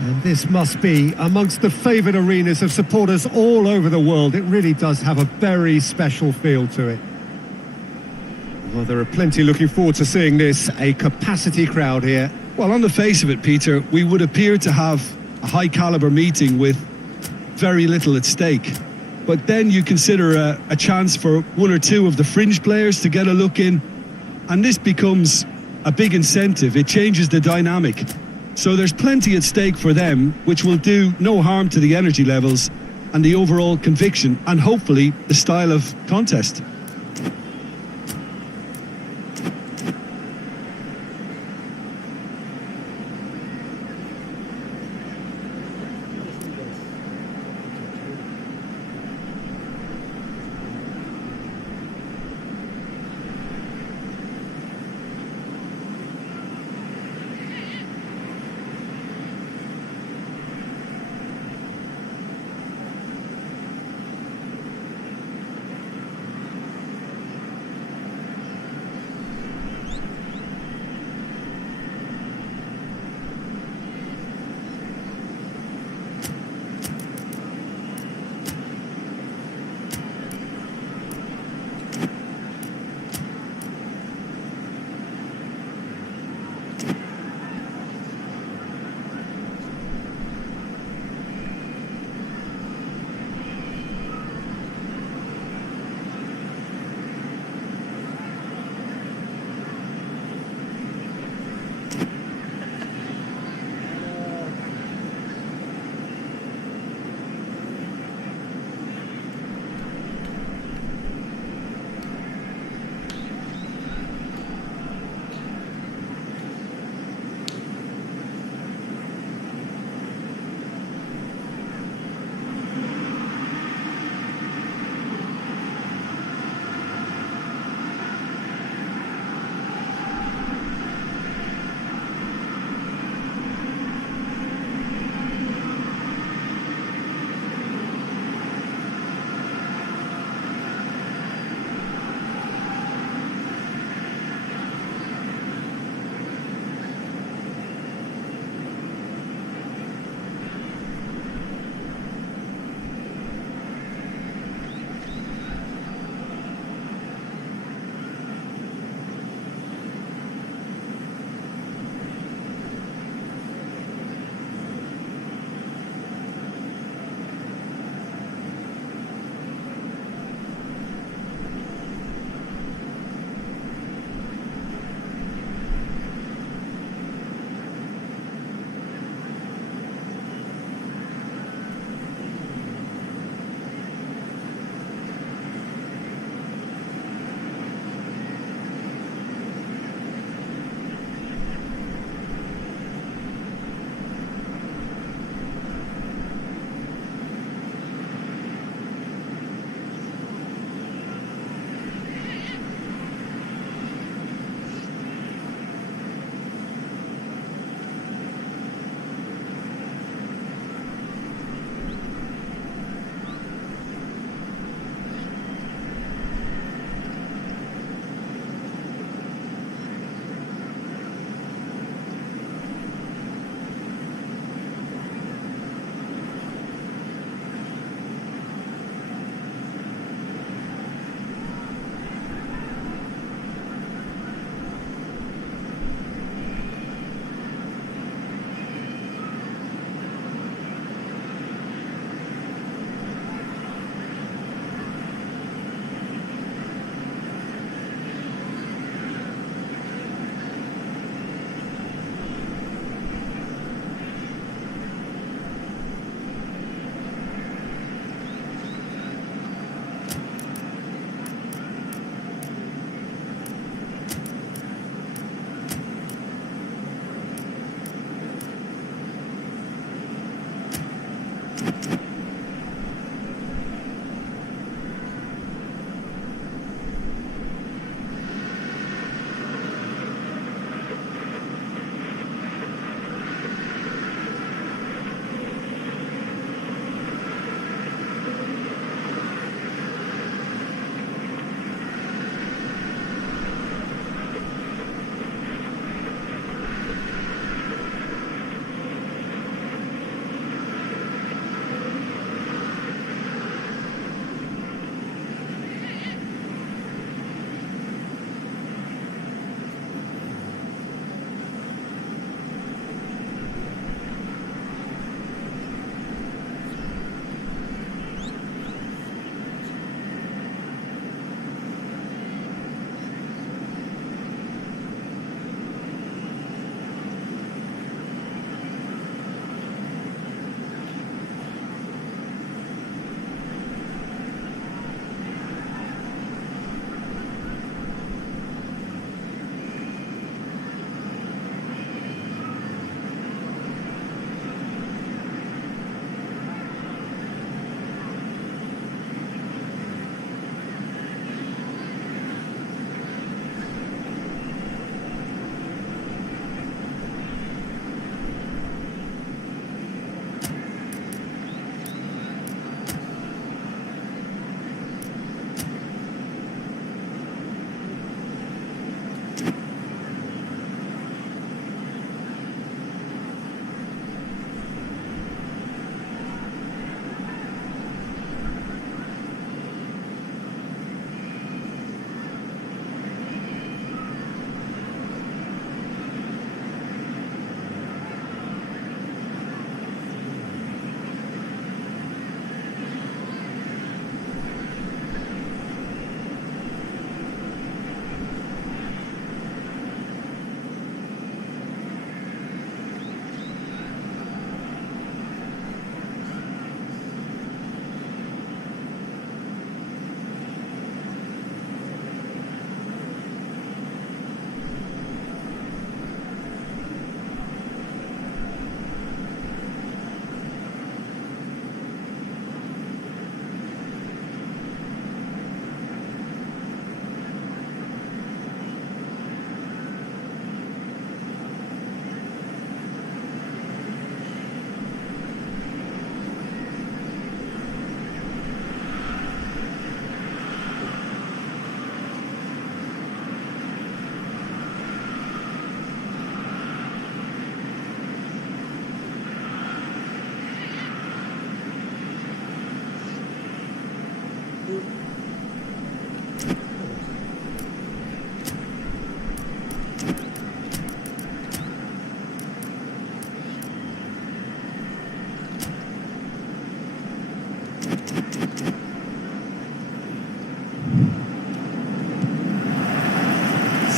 And this must be amongst the favoured arenas of supporters all over the world. It really does have a very special feel to it. Well, there are plenty looking forward to seeing this, a capacity crowd here. Well, on the face of it, Peter, we would appear to have a high-caliber meeting with very little at stake. But then you consider a chance for one or two of the fringe players to get a look in, and this becomes a big incentive. It changes the dynamic. So there's plenty at stake for them, which will do no harm to the energy levels and the overall conviction, and hopefully the style of contest.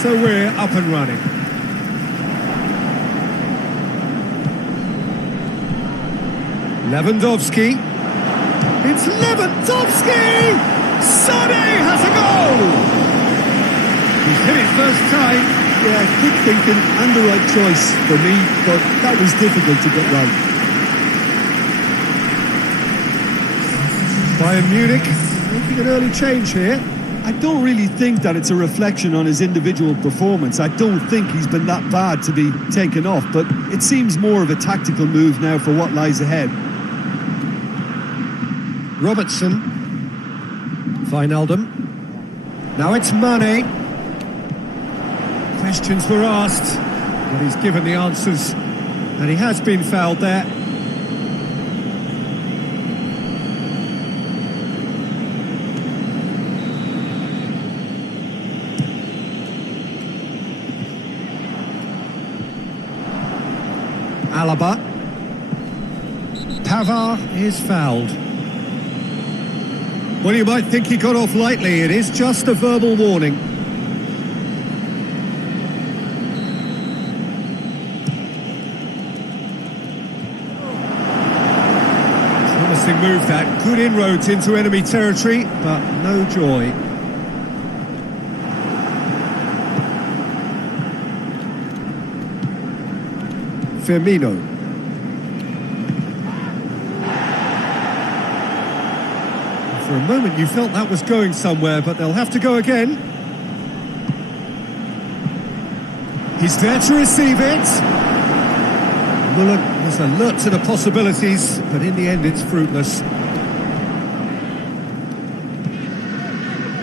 So we're up and running. Lewandowski. It's Lewandowski! Sané has a goal! He's hit it first time. Yeah, quick thinking and the right choice for me, but that was difficult to get right. Bayern Munich making an early change here. I don't really think that it's a reflection on his individual performance. I don't think he's been that bad to be taken off, but it seems more of a tactical move now for what lies ahead. Robertson. Wijnaldum. Now it's Mane. Questions were asked, but he's given the answers, and he has been fouled there. Alaba. Pavard is fouled. Well, you might think he got off lightly. It is just a verbal warning. Promising move that. Good inroads into enemy territory, but no joy. Firmino. For a moment you felt that was going somewhere, but they'll have to go again. He's there to receive it. Muller was alert to the possibilities, but in the end it's fruitless.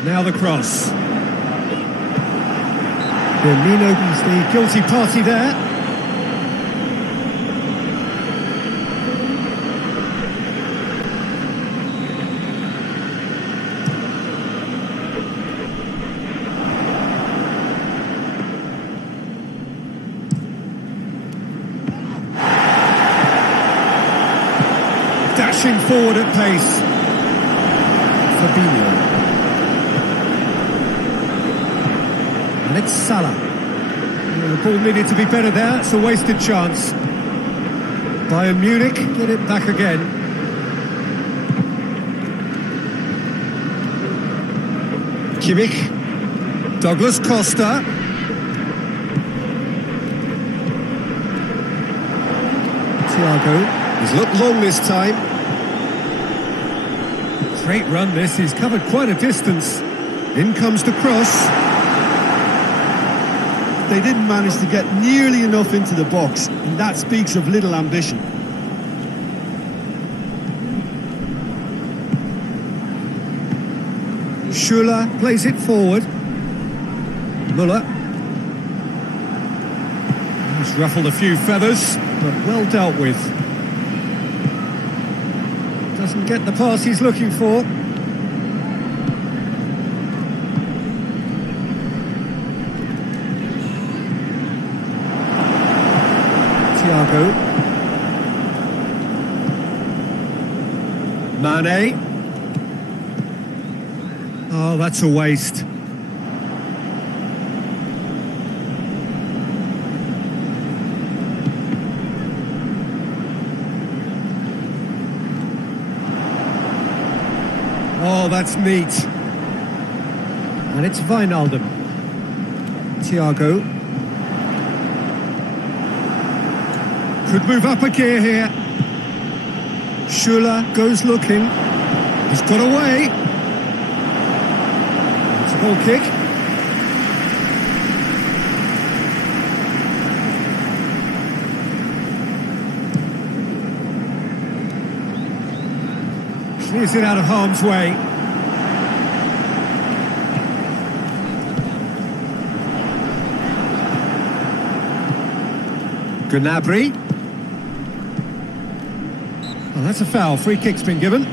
Now the cross. Firmino is the guilty party there. Dashing forward at pace. Fabinho. And it's Salah. Well, the ball needed to be better there. It's a wasted chance. Bayern Munich get it back again. Kimmich. Douglas Costa. Thiago. He's looked long this time. Great run this, he's covered quite a distance. In comes the cross. They didn't manage to get nearly enough into the box, and that speaks of little ambition. Schuller plays it forward. Muller. He's ruffled a few feathers, but well dealt with. Doesn't get the pass he's looking for. Thiago. Mane. Oh, that's a waste. Oh, that's neat. And it's Wijnaldum. Thiago. Could move up a gear here. Schuller goes looking. He's got away. It's a goal kick. Clears it out of harm's way. Gnabry. Well, that's a foul. Free kick's been given.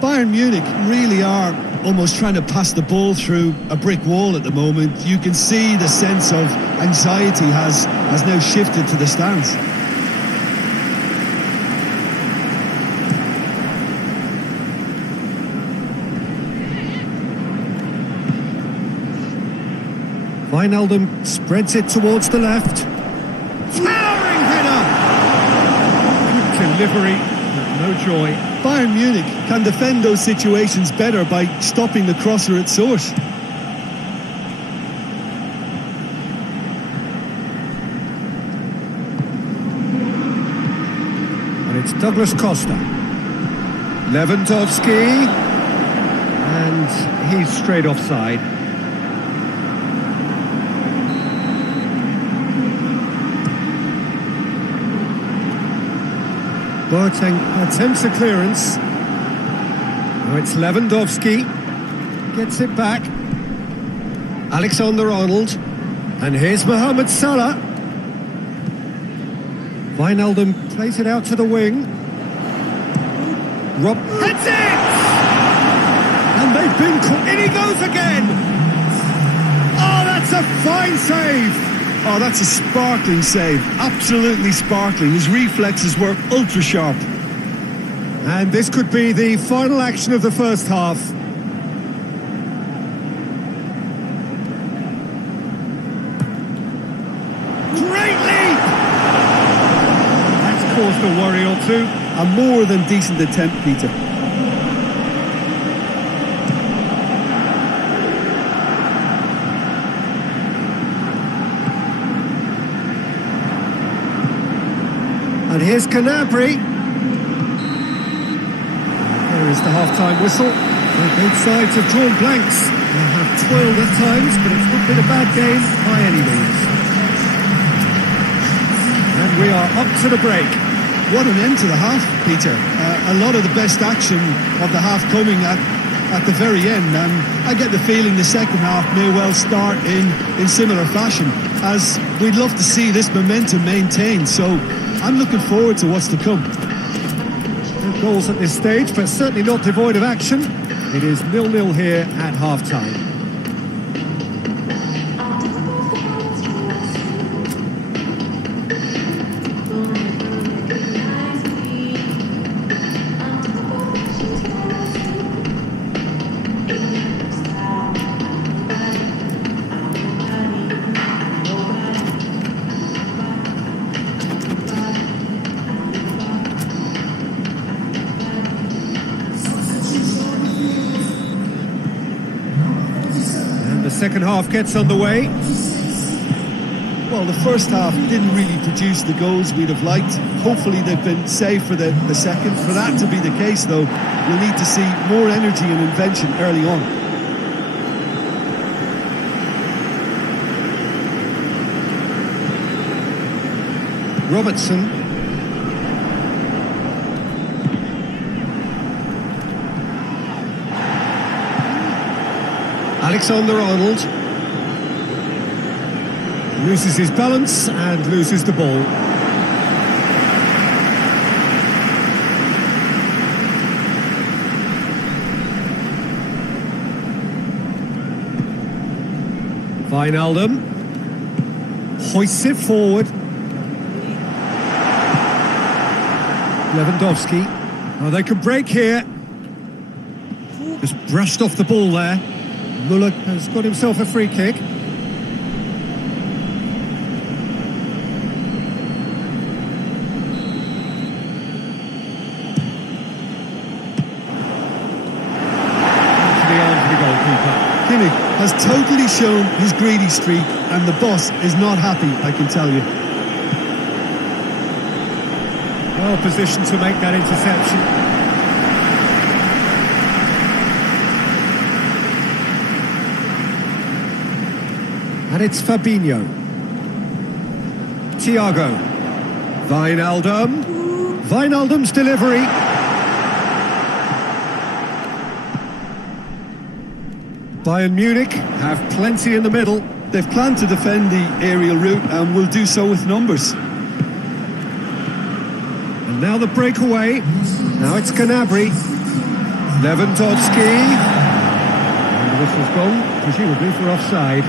Bayern Munich really are almost trying to pass the ball through a brick wall at the moment. You can see the sense of anxiety has now shifted to the stands. Wijnaldum spreads it towards the left. Towering header! Good delivery, but no joy. Bayern Munich can defend those situations better by stopping the crosser at source. And it's Douglas Costa. Lewandowski. And he's straight offside. Boateng attempts a clearance. Now it's Lewandowski. Gets it back. Alexander-Arnold. And here's Mohamed Salah. Wijnaldum plays it out to the wing. Rob heads it! And they've been caught. In he goes again! Oh, that's a fine save! Oh, that's a sparkling save. Absolutely sparkling. His reflexes were ultra sharp. And this could be the final action of the first half. Great leap! That's caused a worry or two. A more than decent attempt, Peter. And here's Canabry. There is the half-time whistle. Both sides have drawn blanks. They have toiled at times, but it's not been a bad game by any means. And we are up to the break. What an end to the half, Peter. A lot of the best action of the half coming at the very end. And I get the feeling the second half may well start in similar fashion, as we'd love to see this momentum maintained. So I'm looking forward to what's to come. No goals at this stage, but certainly not devoid of action. It is 0-0 here at half-time. The second half gets underway. Well, the first half didn't really produce the goals we'd have liked. Hopefully they've been saved for the second. For that to be the case, though, we'll need to see more energy and invention early on. Robertson. Alexander-Arnold loses his balance and loses the ball. Wijnaldum hoists it forward. Lewandowski. Oh, they can break here. Just brushed off the ball there. Muller has got himself a free kick. Kimmich has totally shown his greedy streak, and the boss is not happy, I can tell you. Well positioned to make that interception. And it's Fabinho. Thiago. Wijnaldum. Wijnaldum's delivery. Bayern Munich have plenty in the middle. They've planned to defend the aerial route and will do so with numbers. And now the breakaway. Now it's Canabry. Lewandowski. The whistle's gone, presumably for offside.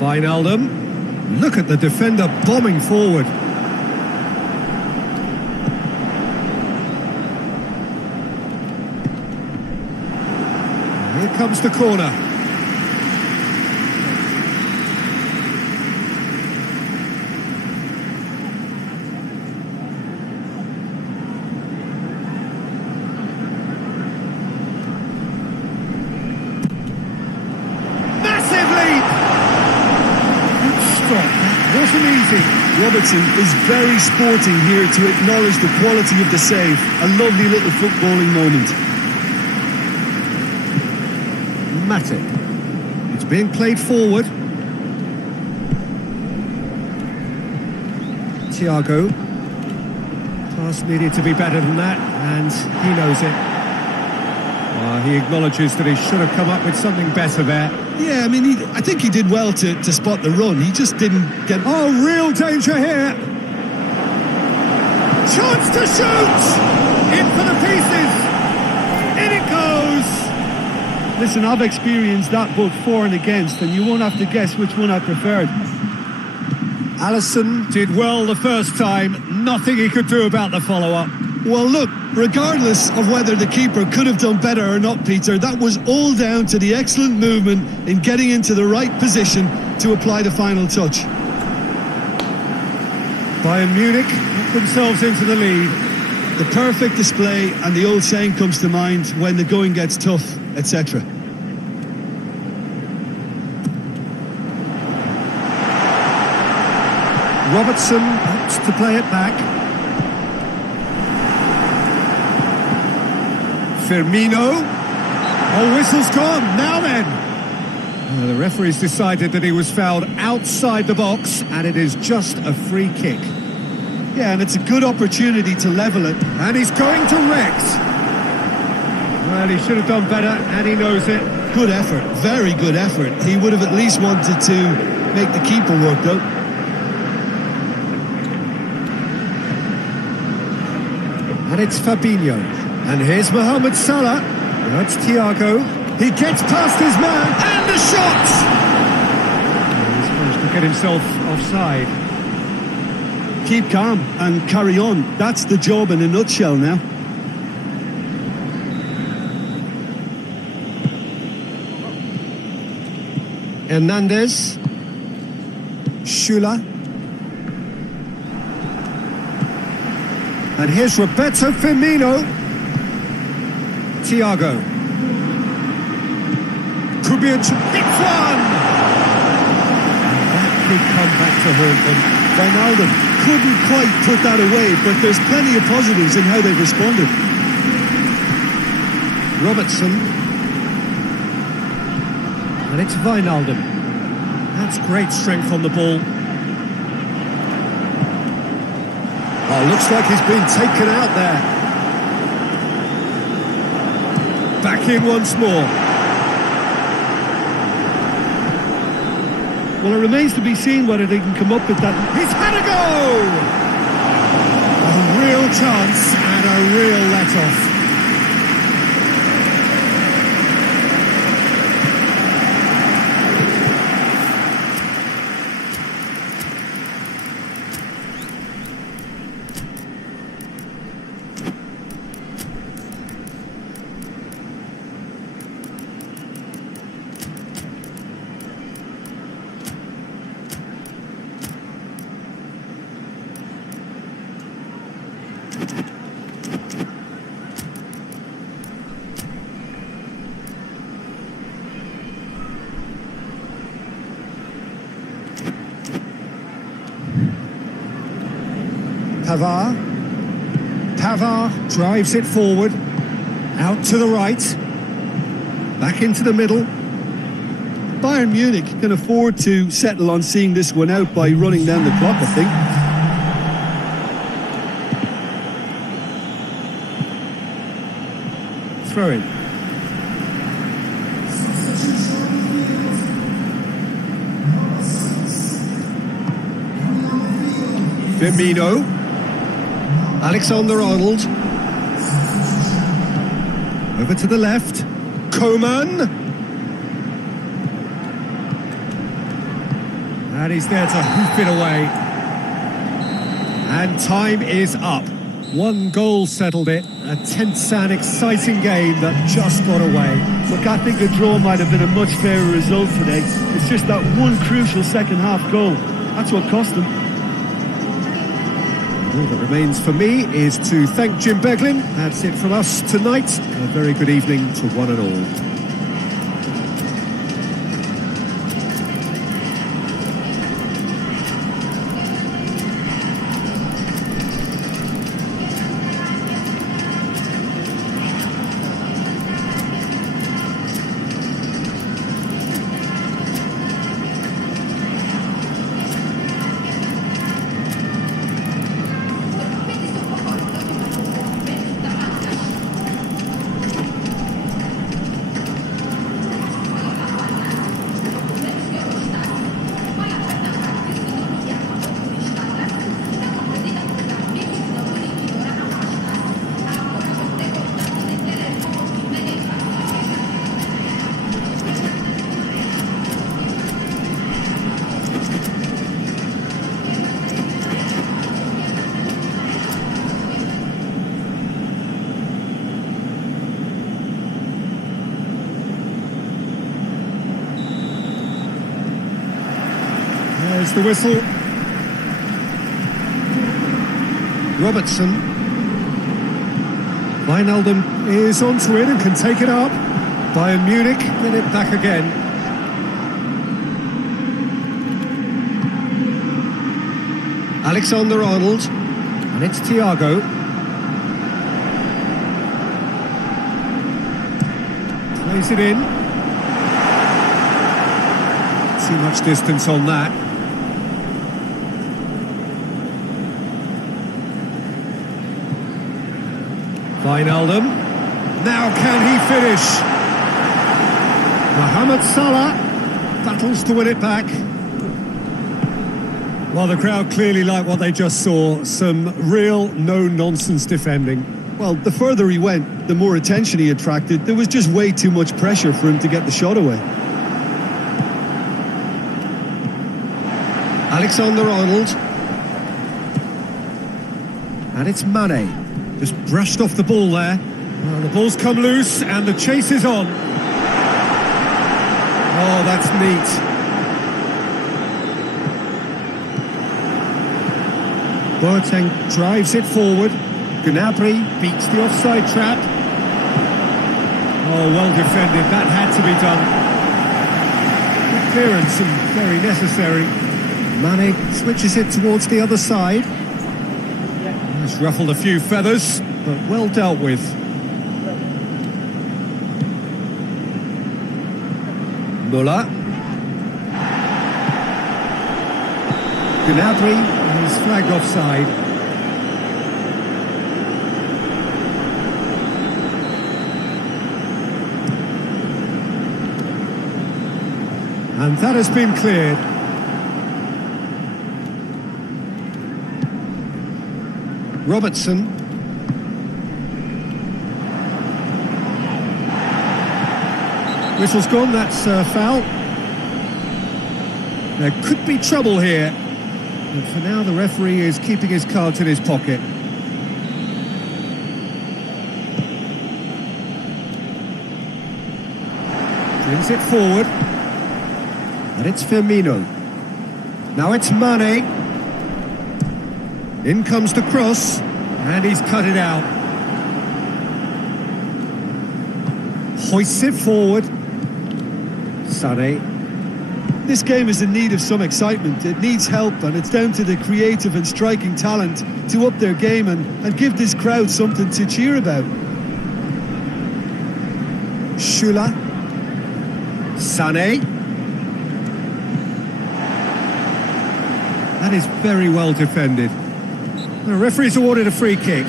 Wijnaldum. Look at the defender bombing forward. Here comes the corner. Massive lead! Good stop. That wasn't easy. Robertson is very sporting here to acknowledge the quality of the save. A lovely little footballing moment. Matic. It's being played forward. Thiago. Pass needed to be better than that, and he knows it. He acknowledges that he should have come up with something better there. Yeah, I mean, I think he did well to spot the run. He just didn't get... Oh, real danger here! Chance to shoot! In for the pieces! In it goes! Listen, I've experienced that both for and against, and you won't have to guess which one I preferred. Alisson did well the first time, nothing he could do about the follow-up. Well, look, regardless of whether the keeper could have done better or not, Peter, that was all down to the excellent movement in getting into the right position to apply the final touch. Bayern Munich put themselves into the lead. The perfect display, and the old saying comes to mind, when the going gets tough, etc. Robertson opts to play it back. Firmino. Oh, whistle's gone. Now then. The referee's decided that he was fouled outside the box, and it is just a free kick. Yeah, and it's a good opportunity to level it. And he's going to Rex. Well, he should have done better, and he knows it. Good effort, very good effort. He would have at least wanted to make the keeper work, though. And it's Fabinho. And here's Mohamed Salah. That's Thiago. He gets past his man, and the shot! He's managed to get himself offside. Keep calm and carry on. That's the job in a nutshell now. Hernandez. Schüller. And here's Roberto Firmino. Thiago. Could be a big one! That could come back to haunt them. Wijnaldum couldn't quite put that away, but there's plenty of positives in how they've responded. Robertson. And it's Wijnaldum. That's great strength on the ball. Oh, looks like he's been taken out there. Back in once more. Well, it remains to be seen whether they can come up with that. He's had a go! A real chance and a real let-off. Pavard drives it forward, out to the right, back into the middle. Bayern Munich can afford to settle on seeing this one out by running down the clock, I think. Throw in. Firmino. Alexander-Arnold. Over to the left. Coman. And he's there to hoof it away. And time is up. One goal settled it. A tense and exciting game that just got away. Look, I think a draw might have been a much fairer result today. It's just that one crucial second half goal. That's what cost them. All that remains for me is to thank Jim Beglin. That's it from us tonight. A very good evening to one and all. There's the whistle. Robertson. Wijnaldum is onto it and can take it up. Bayern Munich get it back again. Alexander-Arnold. And it's Thiago. Plays it in. Too much distance on that. Wijnaldum. Now can he finish? Mohamed Salah battles to win it back. Well, the crowd clearly like what they just saw. Some real no-nonsense defending. Well, the further he went, the more attention he attracted. There was just way too much pressure for him to get the shot away. Alexander-Arnold. And it's Mane. Just brushed off the ball there. Well, the ball's come loose and the chase is on. Oh, that's neat. Boateng drives it forward. Gnabry beats the offside trap. Oh, well defended. That had to be done. Good clearance and very necessary. Mane switches it towards the other side. He's ruffled a few feathers, but well dealt with. Muller. Gnabry is flagged offside. And that has been cleared. Robertson. Whistle's gone, that's a foul. There could be trouble here. But for now, the referee is keeping his cards in his pocket. Brings it forward. And it's Firmino. Now it's Mane. In comes the cross, and he's cut it out. Hoists it forward. Sané. This game is in need of some excitement. It needs help, and it's down to the creative and striking talent to up their game and give this crowd something to cheer about. Schüller. Sané. That is very well defended. The referee's awarded a free kick.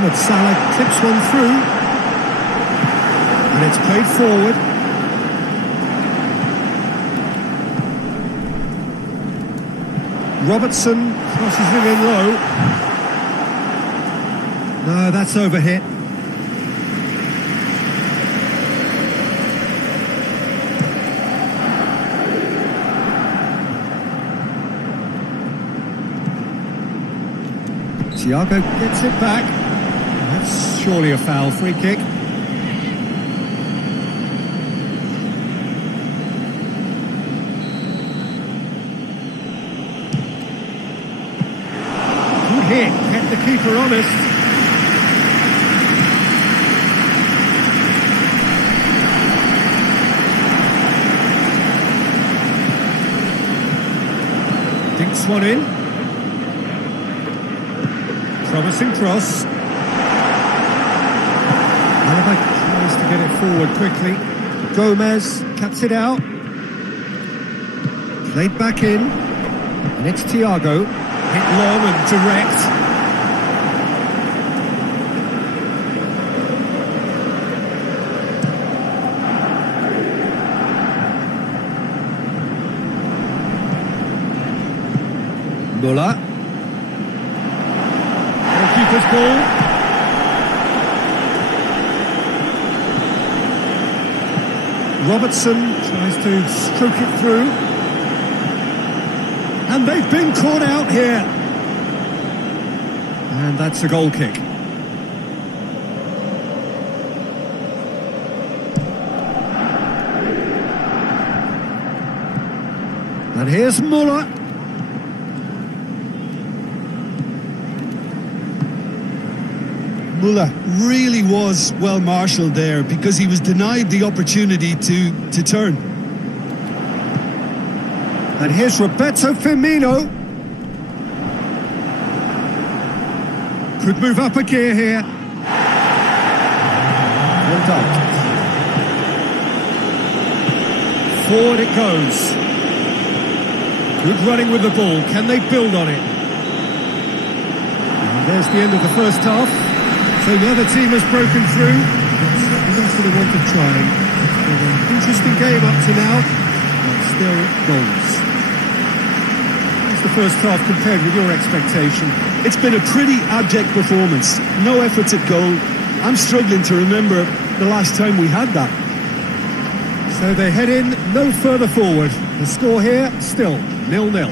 Mohamed Salah clips one through. And it's played forward. Robertson crosses him in low. No, that's overhit. Thiago gets it back. That's surely a foul, free kick. Good hit, kept the keeper honest. Dinks one in. Promising cross. Alaba tries to get it forward quickly. Gomez cuts it out. Played back in. And it's Thiago. Hit long and direct. Muller. Keeper's ball. Robertson tries to stroke it through. And they've been caught out here. And that's a goal kick. And here's Muller. Muller really was well marshalled there because he was denied the opportunity to turn. And here's Roberto Firmino. Could move up a gear here. Well done. Forward it goes. Good running with the ball. Can they build on it? And there's the end of the first half. So the other team has broken through. That's what they wanted trying. It's been an interesting game up to now, but still goals. That's the first half compared with your expectation. It's been a pretty abject performance. No effort at goal. I'm struggling to remember the last time we had that. So they head in no further forward. The score here, still 0-0.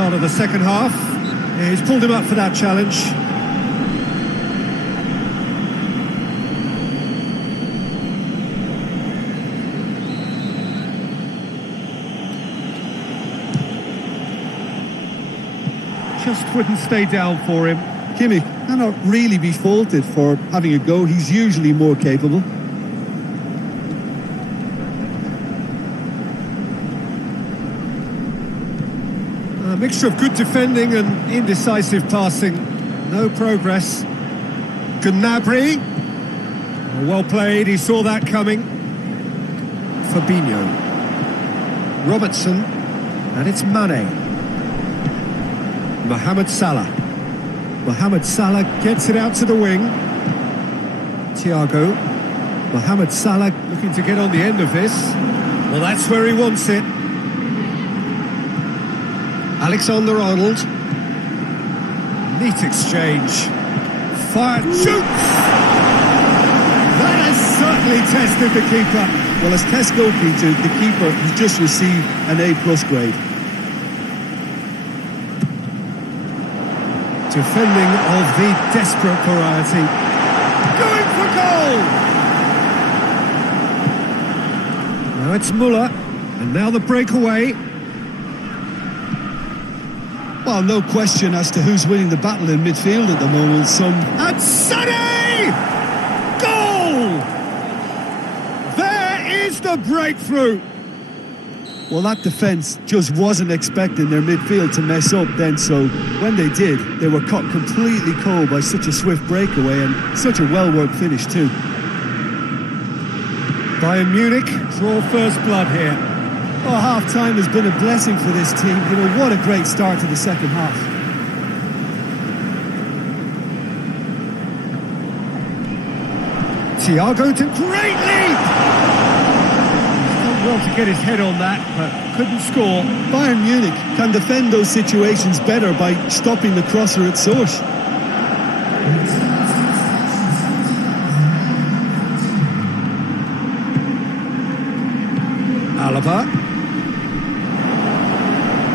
start of the second half. Yeah, he's pulled him up for that challenge. Just wouldn't stay down for him. Kimmich cannot really be faulted for having a go. He's usually more capable. A mixture of good defending and indecisive passing. No progress. Gnabry. Oh, well played, he saw that coming. Fabinho. Robertson. And it's Mane. Mohamed Salah. Mohamed Salah gets it out to the wing. Thiago. Mohamed Salah looking to get on the end of this. Well, that's where he wants it. Alexander-Arnold. Neat exchange. Fire, shoots! That has certainly tested the keeper. Well, as tests go, Peter, the keeper has just received an A+ grade. Defending of the desperate variety. Going for goal! Now it's Muller. And now the breakaway. Well, no question as to who's winning the battle in midfield at the moment. And Sonny! Goal! There is the breakthrough. Well, that defence just wasn't expecting their midfield to mess up then, so when they did, they were caught completely cold by such a swift breakaway and such a well-worked finish too. Bayern Munich draw first blood here. Oh, half-time has been a blessing for this team. You know, what a great start to the second half. Thiago to great lead! Well to get his head on that, but couldn't score. Bayern Munich can defend those situations better by stopping the crosser at source. Alaba.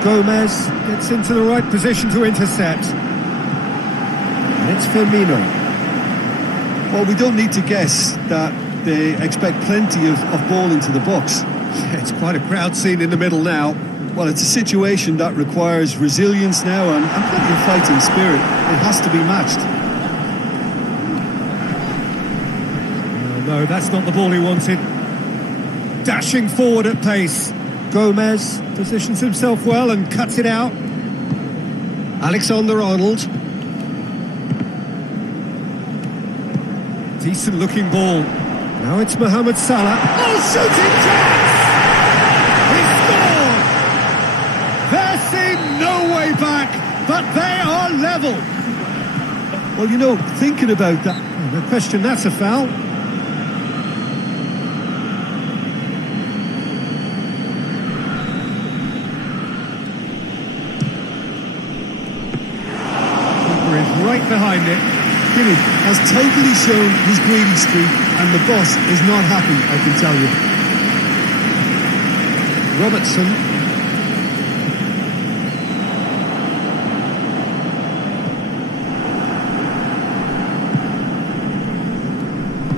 Gomez gets into the right position to intercept. And it's Firmino. Well, we don't need to guess that they expect plenty of ball into the box. It's quite a crowd scene in the middle now. Well, it's a situation that requires resilience now and plenty of fighting spirit. It has to be matched. No, that's not the ball he wanted. Dashing forward at pace. Gomez positions himself well and cuts it out. Alexander-Arnold. Decent looking ball. Now it's Mohamed Salah. Oh, shooting chance! There seemed no way back, but they are level. Well, you know, thinking about that, No question, that's a foul. Keeper is right behind it. Kimmich has totally shown his greedy streak, and the boss is not happy, I can tell you. Robertson.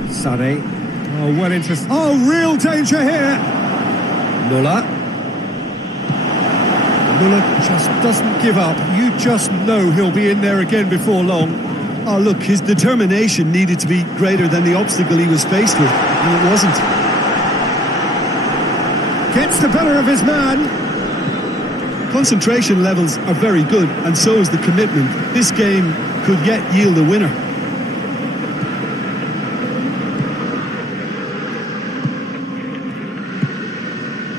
Sané. Oh, well into... Oh, real danger here! Muller. Muller just doesn't give up. You just know he'll be in there again before long. Oh, look, his determination needed to be greater than the obstacle he was faced with, and it wasn't. Gets the better of his man. Concentration levels are very good, and so is the commitment. This game could yet yield a winner.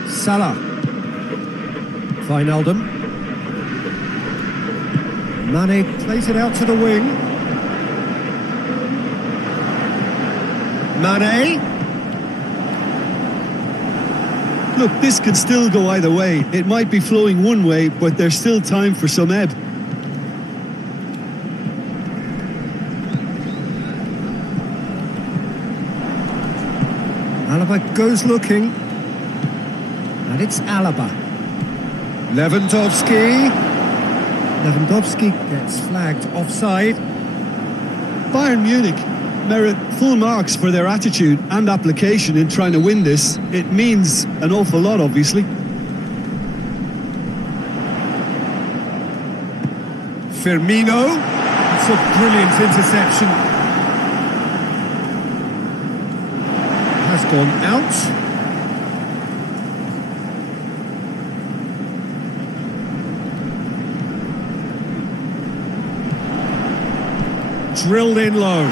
Salah. Wijnaldum. Mane plays it out to the wing. Mane. Look, this could still go either way. It might be flowing one way, but there's still time for some ebb. Alaba goes looking. And it's Alaba. Lewandowski. Lewandowski gets flagged offside. Bayern Munich merit full marks for their attitude and application in trying to win this. It means an awful lot, obviously. Firmino. That's a brilliant interception. Has gone out. Drilled in low.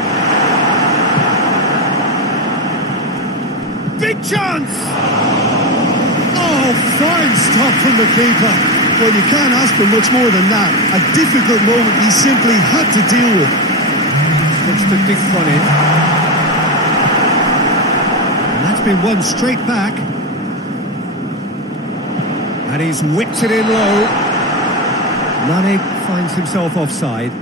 Big chance! Oh, fine stop from the keeper. Well, you can't ask for much more than that. A difficult moment he simply had to deal with. Puts the big one in. And that's been won straight back. And he's whipped it in low. Mane finds himself offside.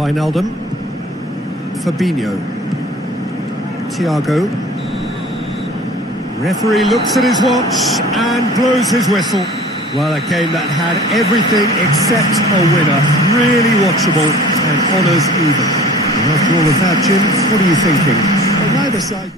Wijnaldum, Fabinho, Thiago. Referee looks at his watch and blows his whistle. Well, a game that had everything except a winner. Really watchable and honours even. And after all of that, Jim, what are you thinking? Well, neither side...